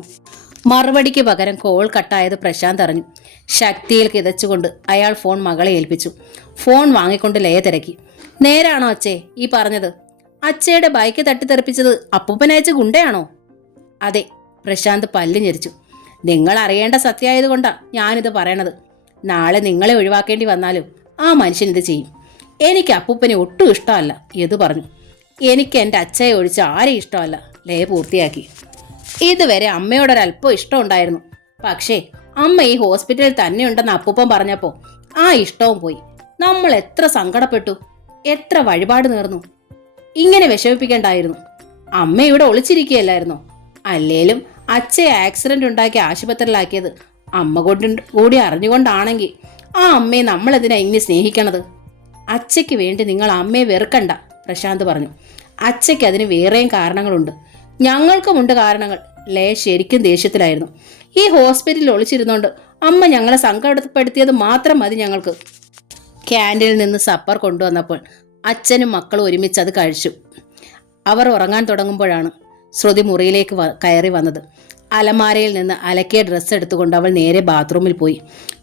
മറുപടിക്ക് പകരം കോൾ കട്ടായത് പ്രശാന്ത് അറിഞ്ഞു. ശക്തിയിൽ കിതച്ചുകൊണ്ട് അയാൾ ഫോൺ മകളെ ഏൽപ്പിച്ചു. ഫോൺ വാങ്ങിക്കൊണ്ട് ലയ തിരക്കി. നേരാണോ അച്ഛേ ഈ പറഞ്ഞത്? അച്ഛയുടെ ബൈക്ക് തട്ടിത്തെറിപ്പിച്ചത് അപ്പൂപ്പനയച്ച ഗുണ്ടയാണോ? അതെ. പ്രശാന്ത് പല്ല് ഞെരിച്ചു. നിങ്ങൾ അറിയേണ്ട സത്യമായതുകൊണ്ടാ ഞാനിത് പറയണത്. നാളെ നിങ്ങളെ ഒഴിവാക്കേണ്ടി വന്നാലും ആ മനുഷ്യൻ ഇത് ചെയ്യും. എനിക്ക് അപ്പൂപ്പനെ ഒട്ടും ഇഷ്ടമല്ല യദു പറഞ്ഞു. എനിക്ക് എൻ്റെ അച്ഛയെ ഒഴിച്ച് ആരെയും ഇഷ്ടമല്ല, ലേ പൂർത്തിയാക്കി. ഇതുവരെ അമ്മയോടൊരല്പം ഇഷ്ടമുണ്ടായിരുന്നു. പക്ഷേ അമ്മ ഈ ഹോസ്പിറ്റലിൽ തന്നെ ഉണ്ടെന്ന് അപ്പൂപ്പൻ പറഞ്ഞപ്പോൾ ആ ഇഷ്ടവും പോയി. നമ്മൾ എത്ര സങ്കടപ്പെട്ടു, എത്ര വഴിപാട് നേർന്നു. ഇങ്ങനെ വിഷമിപ്പിക്കണ്ടായിരുന്നു. അമ്മ ഇവിടെ ഒളിച്ചിരിക്കുകയല്ലായിരുന്നോ? അല്ലേലും അച്ഛയെ ആക്സിഡന്റ് ഉണ്ടാക്കി ആശുപത്രിയിലാക്കിയത് അമ്മ കൂടി അറിഞ്ഞുകൊണ്ടാണെങ്കിൽ ആ അമ്മയെ നമ്മളെന്തിനാ ഇങ്ങനെ സ്നേഹിക്കണത്? അച്ഛയ്ക്ക് വേണ്ടി നിങ്ങൾ അമ്മയെ വെറുക്കണ്ട, പ്രശാന്ത് പറഞ്ഞു. അച്ഛയ്ക്ക് അതിന് വേറെയും കാരണങ്ങളുണ്ട്. ഞങ്ങൾക്കുമുണ്ട് കാരണങ്ങൾ. ലേ ശരിക്കും ദേഷ്യത്തിലായിരുന്നു. ഈ ഹോസ്പിറ്റലിൽ ഒളിച്ചിരുന്നോണ്ട് അമ്മ ഞങ്ങളെ സങ്കടപ്പെടുത്തിയത് മാത്രം മതി ഞങ്ങൾക്ക്. ക്യാൻറ്റീനിൽ നിന്ന് സപ്പർ കൊണ്ടുവന്നപ്പോൾ അച്ഛനും മക്കളും ഒരുമിച്ച് അത് കഴിച്ചു. അവർ ഉറങ്ങാൻ തുടങ്ങുമ്പോഴാണ് ശ്രുതി മുറിയിലേക്ക് കയറി വന്നത്. അലമാരയിൽ നിന്ന് അലക്കിയ ഡ്രസ്സ് എടുത്തുകൊണ്ട് അവൾ നേരെ ബാത്റൂമിൽ പോയി.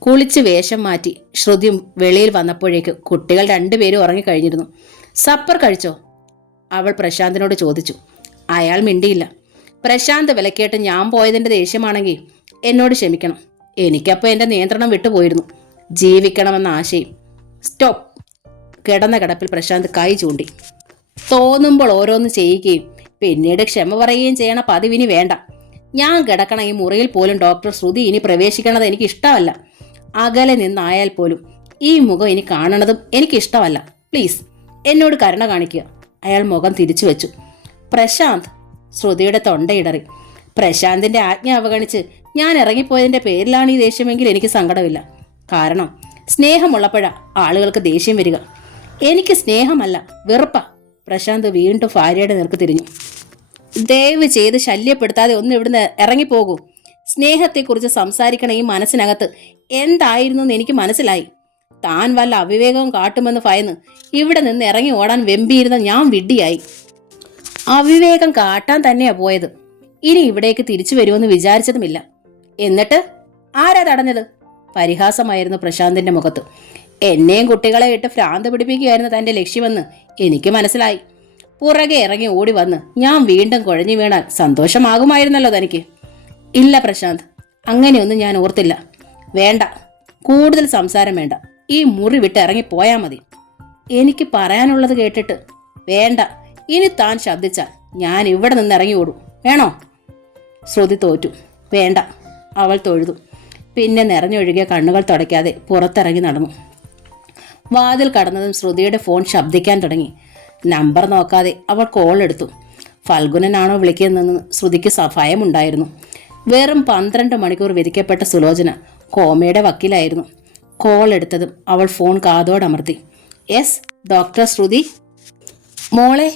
കുളിച്ച് വേഷം മാറ്റി ശ്രുതി വെളിയിൽ വന്നപ്പോഴേക്ക് കുട്ടികൾ രണ്ടുപേരും ഉറങ്ങിക്കഴിഞ്ഞിരുന്നു. സപ്പർ കഴിച്ചോ? അവൾ പ്രശാന്തിനോട് ചോദിച്ചു. അയാൾ മിണ്ടിയില്ല. പ്രശാന്ത് വിലക്കേട്ട് ഞാൻ പോയതിൻ്റെ ദേഷ്യമാണെങ്കിൽ എന്നോട് ക്ഷമിക്കണം. എനിക്കപ്പോൾ എൻ്റെ നിയന്ത്രണം വിട്ടുപോയിരുന്നു. ജീവിക്കണമെന്ന ആശയം. സ്റ്റോപ്പ്. കിടന്ന കിടപ്പിൽ പ്രശാന്ത് കൈ ചൂണ്ടി. തോന്നുമ്പോൾ ഓരോന്ന് ചെയ്യുകയും പിന്നീട് ക്ഷമ പറയുകയും ചെയ്യണ പതിവിനി വേണ്ട. ഞാൻ കിടക്കണ ഈ മുറിയിൽ പോലും ഡോക്ടർ ശ്രുതി ഇനി പ്രവേശിക്കണത് എനിക്ക് ഇഷ്ടമല്ല. അകലെ നിന്നായാൽ പോലും ഈ മുഖം ഇനി കാണണതും എനിക്കിഷ്ടമല്ല. പ്ലീസ് എന്നോട് കരുണ കാണിക്കുക. അയാൾ മുഖം തിരിച്ചു വെച്ചു. പ്രശാന്ത്. ശ്രുതിയുടെ തൊണ്ടയിടറി. പ്രശാന്തിന്റെ ആജ്ഞ അവഗണിച്ച് ഞാൻ ഇറങ്ങിപ്പോയതിന്റെ പേരിലാണ് ഈ ദേഷ്യമെങ്കിൽ എനിക്ക് സങ്കടമില്ല. കാരണം സ്നേഹമുള്ളപ്പോഴാ ആളുകൾക്ക് ദേഷ്യം വരിക. എനിക്ക് സ്നേഹമല്ല, വെറുപ്പാ. പ്രശാന്ത് വീണ്ടും ഭാര്യയുടെ നേർക്ക് തിരിഞ്ഞു. ദയവ് ചെയ്ത് ശല്യപ്പെടുത്താതെ ഒന്ന് ഇവിടുന്ന് ഇറങ്ങിപ്പോകൂ. സ്നേഹത്തെക്കുറിച്ച് സംസാരിക്കണ ഈ മനസ്സിനകത്ത് എന്തായിരുന്നു എന്ന് എനിക്ക് മനസ്സിലായി. താൻ വല്ല അവിവേകവും കാട്ടുമെന്ന് ഭയന്ന് ഇവിടെ നിന്ന് ഇറങ്ങി ഓടാൻ വെമ്പിയിരുന്ന ഞാൻ വിഡ്ഢിയായി. അവിവേകം കാട്ടാൻ തന്നെയാ പോയത്. ഇനി ഇവിടേക്ക് തിരിച്ചു വരുമെന്ന് വിചാരിച്ചതുമില്ല. എന്നിട്ട് ആരാ തടഞ്ഞത്? പരിഹാസമായിരുന്നു പ്രശാന്തിന്റെ മുഖത്ത്. എന്നെയും കുട്ടികളെ ഇട്ട് ഭ്രാന്ത് പിടിപ്പിക്കുകയായിരുന്നു തന്റെ ലക്ഷ്യമെന്ന് എനിക്ക് മനസ്സിലായി. പുറകെ ഇറങ്ങി ഓടി വന്ന് ഞാൻ വീണ്ടും കുഴഞ്ഞു വീണാൽ സന്തോഷമാകുമായിരുന്നല്ലോ തനിക്ക്. ഇല്ല പ്രശാന്ത്, അങ്ങനെയൊന്നും ഞാൻ ഓർത്തില്ല. വേണ്ട, കൂടുതൽ സംസാരം വേണ്ട. ഈ മുറി വിട്ട് ഇറങ്ങി പോയാൽ മതി. എനിക്ക് പറയാനുള്ളത് കേട്ടിട്ട്. വേണ്ട, ഇനി താൻ ശബ്ദിച്ചാൽ ഞാൻ ഇവിടെ നിന്ന് ഇറങ്ങി ഓടും. വേണോ? ശ്രുതി തോറ്റു. വേണ്ട, അവൾ തൊഴുതു. പിന്നെ നിറഞ്ഞൊഴുകിയ കണ്ണുകൾ തുടയ്ക്കാതെ പുറത്തിറങ്ങി നടന്നു. വാതിൽ കടന്നതും ശ്രുതിയുടെ ഫോൺ ശബ്ദിക്കാൻ തുടങ്ങി. നമ്പർ നോക്കാതെ അവൾ കോൾ എടുത്തു. ഫൽഗുനനാണോ വിളിക്കുന്നതെന്ന് ശ്രുതിക്ക് ഭയമുണ്ടായിരുന്നു. വെറും 12 മണിക്കൂർ വിധിക്കപ്പെട്ട സുലോചന കോമയുടെ വക്കീലായിരുന്നു. കോൾ എടുത്തതും അവൾ ഫോൺ കാതോടമർത്തി. യെസ്, ഡോക്ടർ ശ്രുതി. മോളെ.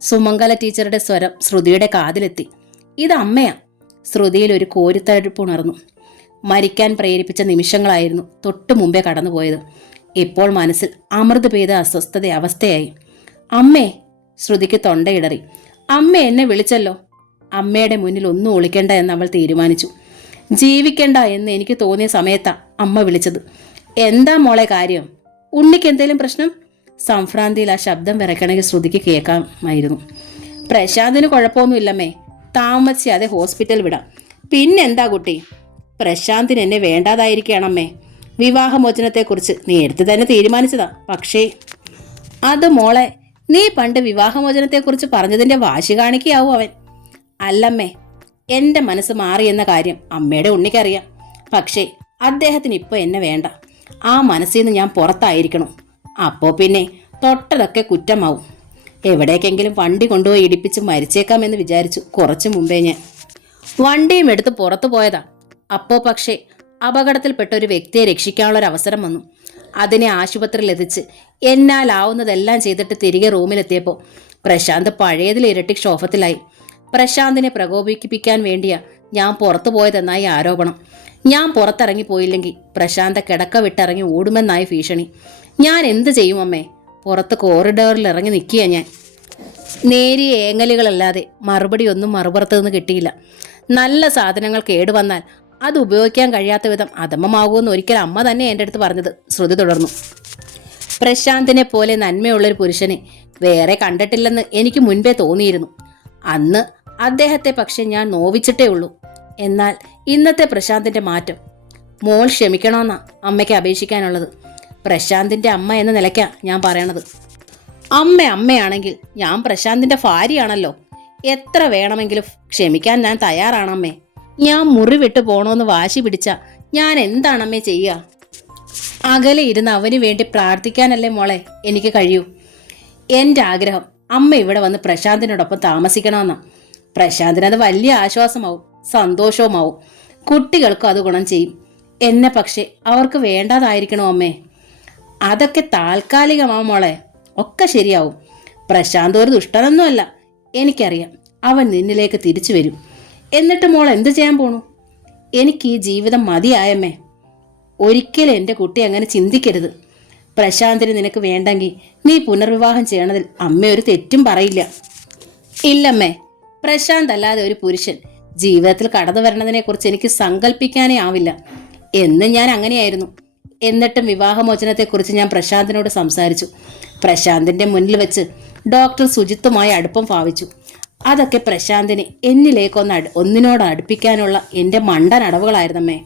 സുമംഗല ടീച്ചറുടെ സ്വരം ശ്രുതിയുടെ കാതിലെത്തി. ഇത് അമ്മയാ. ശ്രുതിയിൽ ഒരു കോരിത്തഴുപ്പുണർന്നു. മരിക്കാൻ പ്രേരിപ്പിച്ച നിമിഷങ്ങളായിരുന്നു തൊട്ടു മുമ്പേ കടന്നുപോയത്. ഇപ്പോൾ മനസ്സിൽ അമൃത് പെയ്ത അവസ്ഥയായി. അമ്മേ. ശ്രുതിക്ക് തൊണ്ടയിടറി. അമ്മ എന്നെ വിളിച്ചല്ലോ. അമ്മയുടെ മുന്നിൽ ഒന്നും ഒളിക്കണ്ട എന്ന് അവൾ തീരുമാനിച്ചു. ജീവിക്കണ്ട എന്ന് എനിക്ക് തോന്നിയ സമയത്താ അമ്മ വിളിച്ചത്. എന്താ മോളെ കാര്യം? ഉണ്ണിക്ക് എന്തേലും പ്രശ്നം? സംഭ്രാന്തിയിൽ ആ ശബ്ദം വിറയ്ക്കണമെങ്കിൽ ശ്രുതിക്ക് കേൾക്കാമായിരുന്നു. പ്രശാന്തിന് കുഴപ്പമൊന്നുമില്ലമ്മേ. താമസിയാതെ ഹോസ്പിറ്റൽ വിടാം. പിന്നെന്താ കുട്ടി? പ്രശാന്തിന് എന്നെ വേണ്ടാതായിരിക്കണമ്മേ. വിവാഹമോചനത്തെക്കുറിച്ച് നേരത്തെ തന്നെ തീരുമാനിച്ചതാ. പക്ഷേ അത് മോളെ, നീ പണ്ട് വിവാഹമോചനത്തെക്കുറിച്ച് പറഞ്ഞതിൻ്റെ വാശി കാണിക്കുകയാവും അവൻ. അല്ലമ്മേ, എൻ്റെ മനസ്സ് മാറിയെന്ന കാര്യം അമ്മയുടെ ഉണ്ണിക്കറിയാം. പക്ഷേ അദ്ദേഹത്തിന് ഇപ്പോൾ എന്നെ വേണ്ട. ആ മനസ്സിൽ നിന്ന് ഞാൻ പുറത്തായിരിക്കണം. അപ്പോൾ പിന്നെ തൊട്ടതൊക്കെ കുറ്റമാവും. എവിടേക്കെങ്കിലും വണ്ടി കൊണ്ടുപോയി ഇടിപ്പിച്ച് മരിച്ചേക്കാമെന്ന് വിചാരിച്ചു കുറച്ചു മുമ്പേ ഞാൻ. വണ്ടിയും എടുത്ത് പുറത്തു പോയതാ. അപ്പോൾ പക്ഷേ അപകടത്തിൽപ്പെട്ട ഒരു വ്യക്തിയെ രക്ഷിക്കാനുള്ളൊരവസരം വന്നു. അതിനെ ആശുപത്രിയിൽ എത്തിച്ച് എന്നാലാവുന്നതെല്ലാം ചെയ്തിട്ട് തിരികെ റൂമിലെത്തിയപ്പോൾ പ്രശാന്ത് പഴയതിൽ ഇരട്ടി ക്ഷോഭത്തിലായി. പ്രശാന്തിനെ പ്രകോപിപ്പിക്കാൻ വേണ്ടിയാ ഞാൻ പുറത്തു പോയതെന്നായി ആരോപണം. ഞാൻ പുറത്തിറങ്ങി പോയില്ലെങ്കിൽ പ്രശാന്ത കിടക്ക വിട്ടിറങ്ങി ഓടുമെന്നായി ഭീഷണി. ഞാൻ എന്ത് ചെയ്യും അമ്മേ? പുറത്ത് കോറിഡോറിൽ ഇറങ്ങി നിൽക്കുക ഞാൻ. നേരിയ ഏങ്ങലുകളല്ലാതെ മറുപടി ഒന്നും മറുപുറത്ത് നിന്ന് കിട്ടിയില്ല. നല്ല സാധനങ്ങൾ കേടുവന്നാൽ അത് ഉപയോഗിക്കാൻ കഴിയാത്ത വിധം അധമമാകുമെന്ന് ഒരിക്കൽ അമ്മ തന്നെ എൻ്റെ അടുത്ത് പറഞ്ഞത്. ശ്രുതി തുടർന്നു. പ്രശാന്തിനെ പോലെ നന്മയുള്ളൊരു പുരുഷനെ വേറെ കണ്ടിട്ടില്ലെന്ന് എനിക്ക് മുൻപേ തോന്നിയിരുന്നു. അന്ന് അദ്ദേഹത്തെ പക്ഷെ ഞാൻ നോവിച്ചിട്ടേ ഉള്ളൂ. എന്നാൽ ഇന്നത്തെ പ്രശാന്തിൻ്റെ മാറ്റം. മോൾ ക്ഷമിക്കണമെന്നാ അമ്മയ്ക്ക് അപേക്ഷിക്കാനുള്ളത്. പ്രശാന്തിൻ്റെ അമ്മ എന്ന നിലയ്ക്കാ ഞാൻ പറയണത്. അമ്മയാണെങ്കിൽ ഞാൻ പ്രശാന്തിൻ്റെ ഭാര്യയാണല്ലോ. എത്ര വേണമെങ്കിലും ക്ഷമിക്കാൻ ഞാൻ തയ്യാറാണമ്മേ. ഞാൻ മുറി വിട്ടു പോണോന്ന് വാശി പിടിച്ച ഞാൻ എന്താണമ്മേ ചെയ്യുക? അകലെ ഇരുന്ന് അവന് വേണ്ടി പ്രാർത്ഥിക്കാനല്ലേ മോളെ എനിക്ക് കഴിയൂ. എൻ്റെ ആഗ്രഹം അമ്മ ഇവിടെ വന്ന് പ്രശാന്തിനോടൊപ്പം താമസിക്കണമെന്നാ. പ്രശാന്തിനത് വലിയ ആശ്വാസമാവും, സന്തോഷവുമാവും. കുട്ടികൾക്കും അത് ഗുണം ചെയ്യും. എന്നെ പക്ഷേ അവർക്ക് വേണ്ടാതായിരിക്കണോ അമ്മേ? അതൊക്കെ താൽക്കാലികമാവും മോളെ, ഒക്കെ ശരിയാവും. പ്രശാന്ത് ഒരു ദുഷ്ടനൊന്നുമല്ല, എനിക്കറിയാം. അവൻ നിന്നിലേക്ക് തിരിച്ചു വരും. എന്നിട്ട് മോൾ എന്ത് ചെയ്യാൻ പോണു? എനിക്ക് ഈ ജീവിതം മതിയായമ്മേ. ഒരിക്കലും എൻ്റെ കുട്ടി അങ്ങനെ ചിന്തിക്കരുത്. പ്രശാന്തിന് നിനക്ക് വേണ്ടെങ്കിൽ നീ പുനർവിവാഹം ചെയ്യണതിൽ അമ്മ ഒരു തെറ്റും പറയില്ല. ഇല്ലമ്മേ, പ്രശാന്ത് അല്ലാതെ ഒരു പുരുഷൻ ജീവിതത്തിൽ കടന്നു വരണതിനെ കുറിച്ച് എനിക്ക് സങ്കല്പിക്കാനേ ആവില്ല. എന്ന് ഞാൻ അങ്ങനെയായിരുന്നു. എന്നിട്ടും വിവാഹമോചനത്തെക്കുറിച്ച് ഞാൻ പ്രശാന്തിനോട് സംസാരിച്ചു. പ്രശാന്തിന്റെ മുന്നിൽ വെച്ച് ഡോക്ടർ സുജിത്തുമായി അടുപ്പം ഭാവിച്ചു. അതൊക്കെ പ്രശാന്തിനെ എന്നിലേക്കൊന്ന് ഒന്നിനോട് അടുപ്പിക്കാനുള്ള എൻ്റെ മണ്ടൻ അടവുകളായിരുന്നമ്മേ.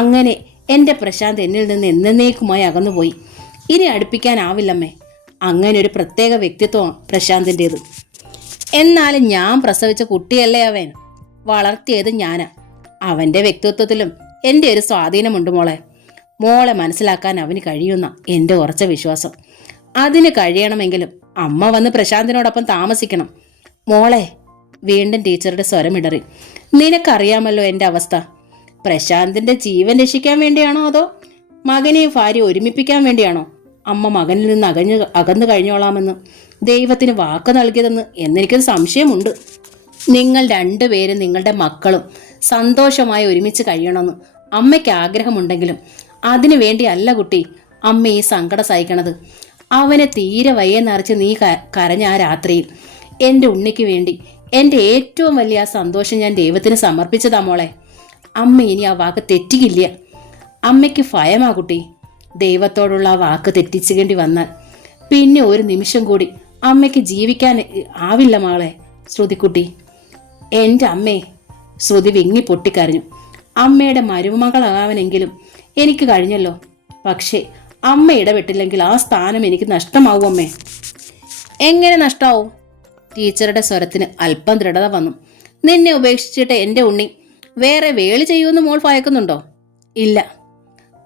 അങ്ങനെ എൻ്റെ പ്രശാന്ത് എന്നിൽ നിന്ന് എന്നേക്കുമായി അകന്നുപോയി. ഇനി അടുപ്പിക്കാനാവില്ലമ്മേ. അങ്ങനെ ഒരു പ്രത്യേക വ്യക്തിത്വമാണ് പ്രശാന്തിൻ്റെത്. എന്നാലും ഞാൻ പ്രസവിച്ച കുട്ടിയല്ലേ അവൻ. വളർത്തിയത് ഞാനാ. അവൻ്റെ വ്യക്തിത്വത്തിലും എൻ്റെ ഒരു സ്വാധീനമുണ്ട് മോളെ. മോളെ മനസ്സിലാക്കാൻ അവന് കഴിയുന്ന എൻ്റെ ഉറച്ച വിശ്വാസം. അതിന് കഴിയണമെങ്കിലും അമ്മ വന്ന് പ്രശാന്തിനോടൊപ്പം താമസിക്കണം. മോളെ, വീണ്ടും ടീച്ചറുടെ സ്വരമിടറി. നിനക്കറിയാമല്ലോ എൻ്റെ അവസ്ഥ. പ്രശാന്തിൻ്റെ ജീവൻ രക്ഷിക്കാൻ വേണ്ടിയാണോ അതോ മകനെയും ഭാര്യ ഒരുമിപ്പിക്കാൻ വേണ്ടിയാണോ അമ്മ മകനിൽ നിന്ന് അകന്നു കഴിഞ്ഞോളാമെന്ന് ദൈവത്തിന് വാക്ക് നൽകിയതെന്ന് എന്നെനിക്കൊരു സംശയമുണ്ട്. നിങ്ങൾ രണ്ടുപേരും നിങ്ങളുടെ മക്കളും സന്തോഷമായി ഒരുമിച്ച് കഴിയണമെന്ന് അമ്മയ്ക്ക് ആഗ്രഹമുണ്ടെങ്കിലും അതിനു വേണ്ടിയല്ല കുട്ടി അമ്മ ഈ സങ്കടം സഹിക്കണത്. അവനെ തീരെ വയ്യെന്നറിച്ച് നീ കരഞ്ഞ ആ രാത്രിയിൽ എൻ്റെ ഉണ്ണിക്ക് വേണ്ടി എൻ്റെ ഏറ്റവും വലിയ ആ സന്തോഷം ഞാൻ ദൈവത്തിന് സമർപ്പിച്ചതാ മോളെ. അമ്മ ഇനി ആ വാക്ക് തെറ്റിക്കില്ല. അമ്മയ്ക്ക് ഭയമാ കുട്ടി. ദൈവത്തോടുള്ള ആ വാക്ക് തെറ്റിച്ചേണ്ടി വന്നാൽ പിന്നെ ഒരു നിമിഷം കൂടി അമ്മയ്ക്ക് ജീവിക്കാൻ ആവില്ല മോളെ. ശ്രുതിക്കുട്ടി, എൻ്റെ അമ്മേ. ശ്രുതി വിങ്ങി പൊട്ടിക്കരഞ്ഞു. അമ്മയുടെ മരുമകളാവാനെങ്കിലും എനിക്ക് കഴിഞ്ഞല്ലോ. പക്ഷേ അമ്മ ഇടപെട്ടില്ലെങ്കിൽ ആ സ്ഥാനം എനിക്ക് നഷ്ടമാവും അമ്മേ. എങ്ങനെ നഷ്ടാവും? ടീച്ചറുടെ സ്വരത്തിന് അല്പം ദൃഢത വന്നു. നിന്നെ ഉപേക്ഷിച്ചിട്ട് എൻ്റെ ഉണ്ണി വേറെ വേളി ചെയ്യുമെന്ന് മോൾ ഭയക്കുന്നുണ്ടോ? ഇല്ല,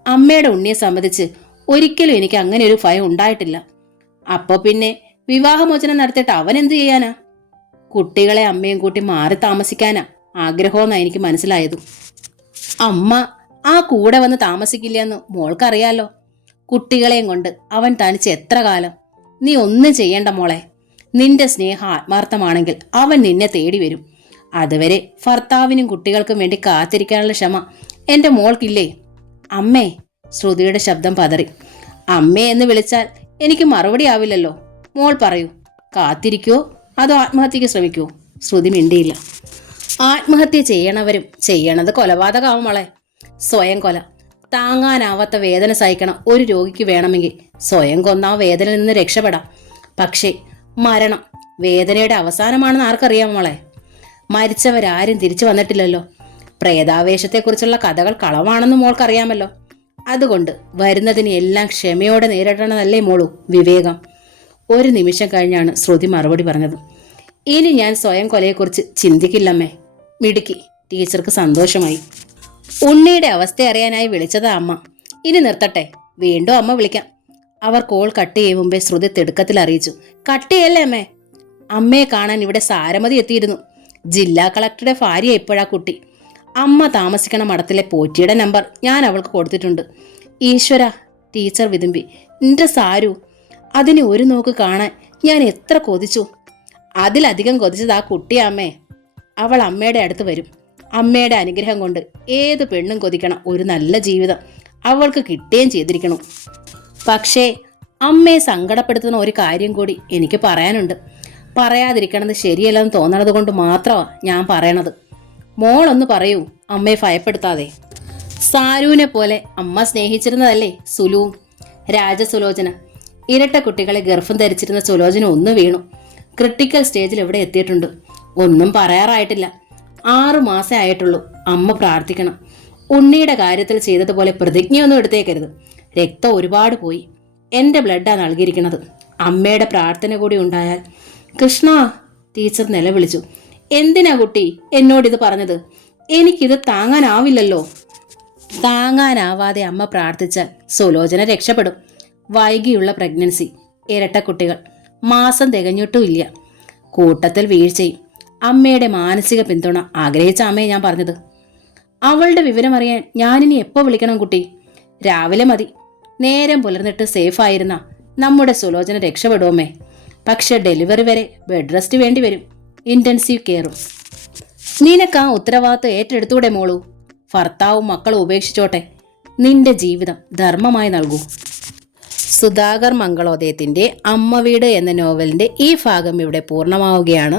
അമ്മയുടെ ഉണ്ണിയെ സംബന്ധിച്ച് ഒരിക്കലും എനിക്ക് അങ്ങനെ ഒരു ഭയം ഉണ്ടായിട്ടില്ല. അപ്പോൾ പിന്നെ വിവാഹമോചനം നടത്തിയിട്ട് അവൻ എന്തു ചെയ്യാനാ? കുട്ടികളെ അമ്മയും കൂട്ടി മാറി താമസിക്കാനാ ആഗ്രഹമെന്നാണ് എനിക്ക് മനസ്സിലായത്. അമ്മ ആ കൂടെ വന്ന് താമസിക്കില്ല എന്ന് മോൾക്കറിയാലോ. കുട്ടികളെയും കൊണ്ട് അവൻ തനിച്ച് എത്ര കാലം? നീ ഒന്നും ചെയ്യേണ്ട മോളെ. നിന്റെ സ്നേഹം ആത്മാർത്ഥമാണെങ്കിൽ അവൻ നിന്നെ തേടി വരും. അതുവരെ ഭർത്താവിനും കുട്ടികൾക്കും വേണ്ടി കാത്തിരിക്കാനുള്ള ക്ഷമ എൻ്റെ മോൾക്കില്ലേ? അമ്മേ. ശ്രുതിയുടെ ശബ്ദം പതറി. അമ്മേ എന്ന് വിളിച്ചാൽ എനിക്ക് മറുപടി ആവില്ലല്ലോ. മോൾ പറയൂ, കാത്തിരിക്കുവോ അതോ ആത്മഹത്യക്ക് ശ്രമിക്കുവോ? ശ്രുതി മിണ്ടിയില്ല. ആത്മഹത്യ ചെയ്യണവരും ചെയ്യണത് കൊലപാതകമാവും മോളെ. സ്വയം കൊല. താങ്ങാനാവാത്ത വേദന സഹിക്കണം ഒരു രോഗിക്ക് വേണമെങ്കിൽ സ്വയം കൊന്ന ആ വേദനയിൽ നിന്ന് രക്ഷപ്പെടാം. പക്ഷേ മരണം വേദനയുടെ അവസാനമാണെന്ന് ആർക്കറിയാം മോളെ? മരിച്ചവരാരും തിരിച്ചു വന്നിട്ടില്ലല്ലോ. പ്രേതാവേശത്തെക്കുറിച്ചുള്ള കഥകൾ കളവാണെന്ന് മോൾക്കറിയാമല്ലോ. അതുകൊണ്ട് വരുന്നതിന് എല്ലാം ക്ഷമയോടെ നേരിടണമെന്നല്ലേ മോളൂ വിവേകം. ഒരു നിമിഷം കഴിഞ്ഞാണ് ശ്രുതി മറുപടി പറഞ്ഞത്. ഇനി ഞാൻ സ്വയം കൊലയെക്കുറിച്ച് ചിന്തിക്കില്ലമ്മേ. മിടുക്കി. ടീച്ചർക്ക് സന്തോഷമായി. ഉണ്ണിയുടെ അവസ്ഥ അറിയാനായി വിളിച്ചതാ അമ്മ. ഇനി നിർത്തട്ടെ, വീണ്ടും അമ്മ വിളിക്കാം. അവർ കോൾ കട്ട് ചെയ്യും മുമ്പേ ശ്രുതി തിടുക്കത്തിൽ അറിയിച്ചു. കട്ട് ചെയ്യല്ലേ അമ്മേ. അമ്മയെ കാണാൻ ഇവിടെ സാരമതി എത്തിയിരുന്നു. ജില്ലാ കളക്ടറുടെ ഭാര്യ ഇപ്പോഴാ കുട്ടി. അമ്മ താമസിക്കണ മഠത്തിലെ പോറ്റിയുടെ നമ്പർ ഞാൻ അവൾക്ക് കൊടുത്തിട്ടുണ്ട്. ഈശ്വര, ടീച്ചർ വിതുമ്പി. നിന്റെ സാരു, അതിനെ ഒരു നോക്ക് കാണാൻ ഞാൻ എത്ര കൊതിച്ചു. അതിലധികം കൊതിച്ചത് ആ കുട്ടിയമ്മേ. അവൾ അമ്മയുടെ അടുത്ത് വരും. അമ്മയുടെ അനുഗ്രഹം കൊണ്ട് ഏത് പെണ്ണും കൊതിക്കണം ഒരു നല്ല ജീവിതം അവൾക്ക് കിട്ടുകയും ചെയ്തിരിക്കണം. പക്ഷേ അമ്മയെ സങ്കടപ്പെടുത്തുന്ന ഒരു കാര്യം കൂടി എനിക്ക് പറയാനുണ്ട്. പറയാതിരിക്കണത് ശരിയല്ലെന്ന് തോന്നണത് കൊണ്ട് മാത്രമാണ് ഞാൻ പറയണത്. മോളൊന്ന് പറയൂ, അമ്മയെ ഭയപ്പെടുത്താതെ. സാരുവിനെ പോലെ അമ്മ സ്നേഹിച്ചിരുന്നതല്ലേ സുലുവും? രാജസുലോചന. ഇരട്ട കുട്ടികളെ ഗർഭം ധരിച്ചിരുന്ന സുലോചന ഒന്ന് വീണു. ക്രിട്ടിക്കൽ സ്റ്റേജിൽ എവിടെ എത്തിയിട്ടുണ്ട്. ഒന്നും പറയാറായിട്ടില്ല. 6 മാസേ ആയിട്ടുള്ളൂ. അമ്മ പ്രാർത്ഥിക്കണം. ഉണ്ണിയുടെ കാര്യത്തിൽ ചെയ്തതുപോലെ പ്രതിജ്ഞയൊന്നും എടുത്തേക്കരുത്. രക്തം ഒരുപാട് പോയി. എൻ്റെ ബ്ലഡാണ് നൽകിയിരിക്കുന്നത്. അമ്മയുടെ പ്രാർത്ഥന കൂടി ഉണ്ടായാൽ. കൃഷ്ണ, ടീച്ചർ നിലവിളിച്ചു. എന്തിനാ കുട്ടി എന്നോടിത് പറഞ്ഞത്? എനിക്കിത് താങ്ങാനാവില്ലല്ലോ. താങ്ങാനാവാതെ അമ്മ പ്രാർത്ഥിച്ചാൽ സുലോചന രക്ഷപ്പെടും. വൈകിയുള്ള പ്രഗ്നൻസി, ഇരട്ടക്കുട്ടികൾ, മാസം തികഞ്ഞിട്ടുമില്ല, കൂട്ടത്തിൽ വീഴ്ചയും. അമ്മയുടെ മാനസിക പിന്തുണ ആഗ്രഹിച്ച അമ്മയെ ഞാൻ പറഞ്ഞത്. അവളുടെ വിവരമറിയാൻ ഞാനിനി എപ്പോൾ വിളിക്കണം കുട്ടി? രാവിലെ മതി. നേരം പുലർന്നിട്ട് സേഫായിരുന്ന നമ്മുടെ സുലോചന രക്ഷപ്പെടുമേ. പക്ഷെ ഡെലിവറി വരെ ബെഡ് റെസ്റ്റ് വേണ്ടി വരും, ഇന്റൻസീവ് കെയറും. നിനക്ക് ആ ഉത്തരവാദിത്വം ഏറ്റെടുത്തൂടെ മോളൂ? ഭർത്താവും മക്കളും ഉപേക്ഷിച്ചോട്ടെ, നിന്റെ ജീവിതം ധർമ്മമായി നൽകൂ. സുധാകർ മംഗളോദയത്തിൻ്റെ അമ്മ വീട് എന്ന നോവലിൻ്റെ ഈ ഭാഗം ഇവിടെ പൂർണ്ണമാവുകയാണ്.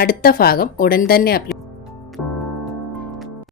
അടുത്ത ഭാഗം ഉടൻ തന്നെ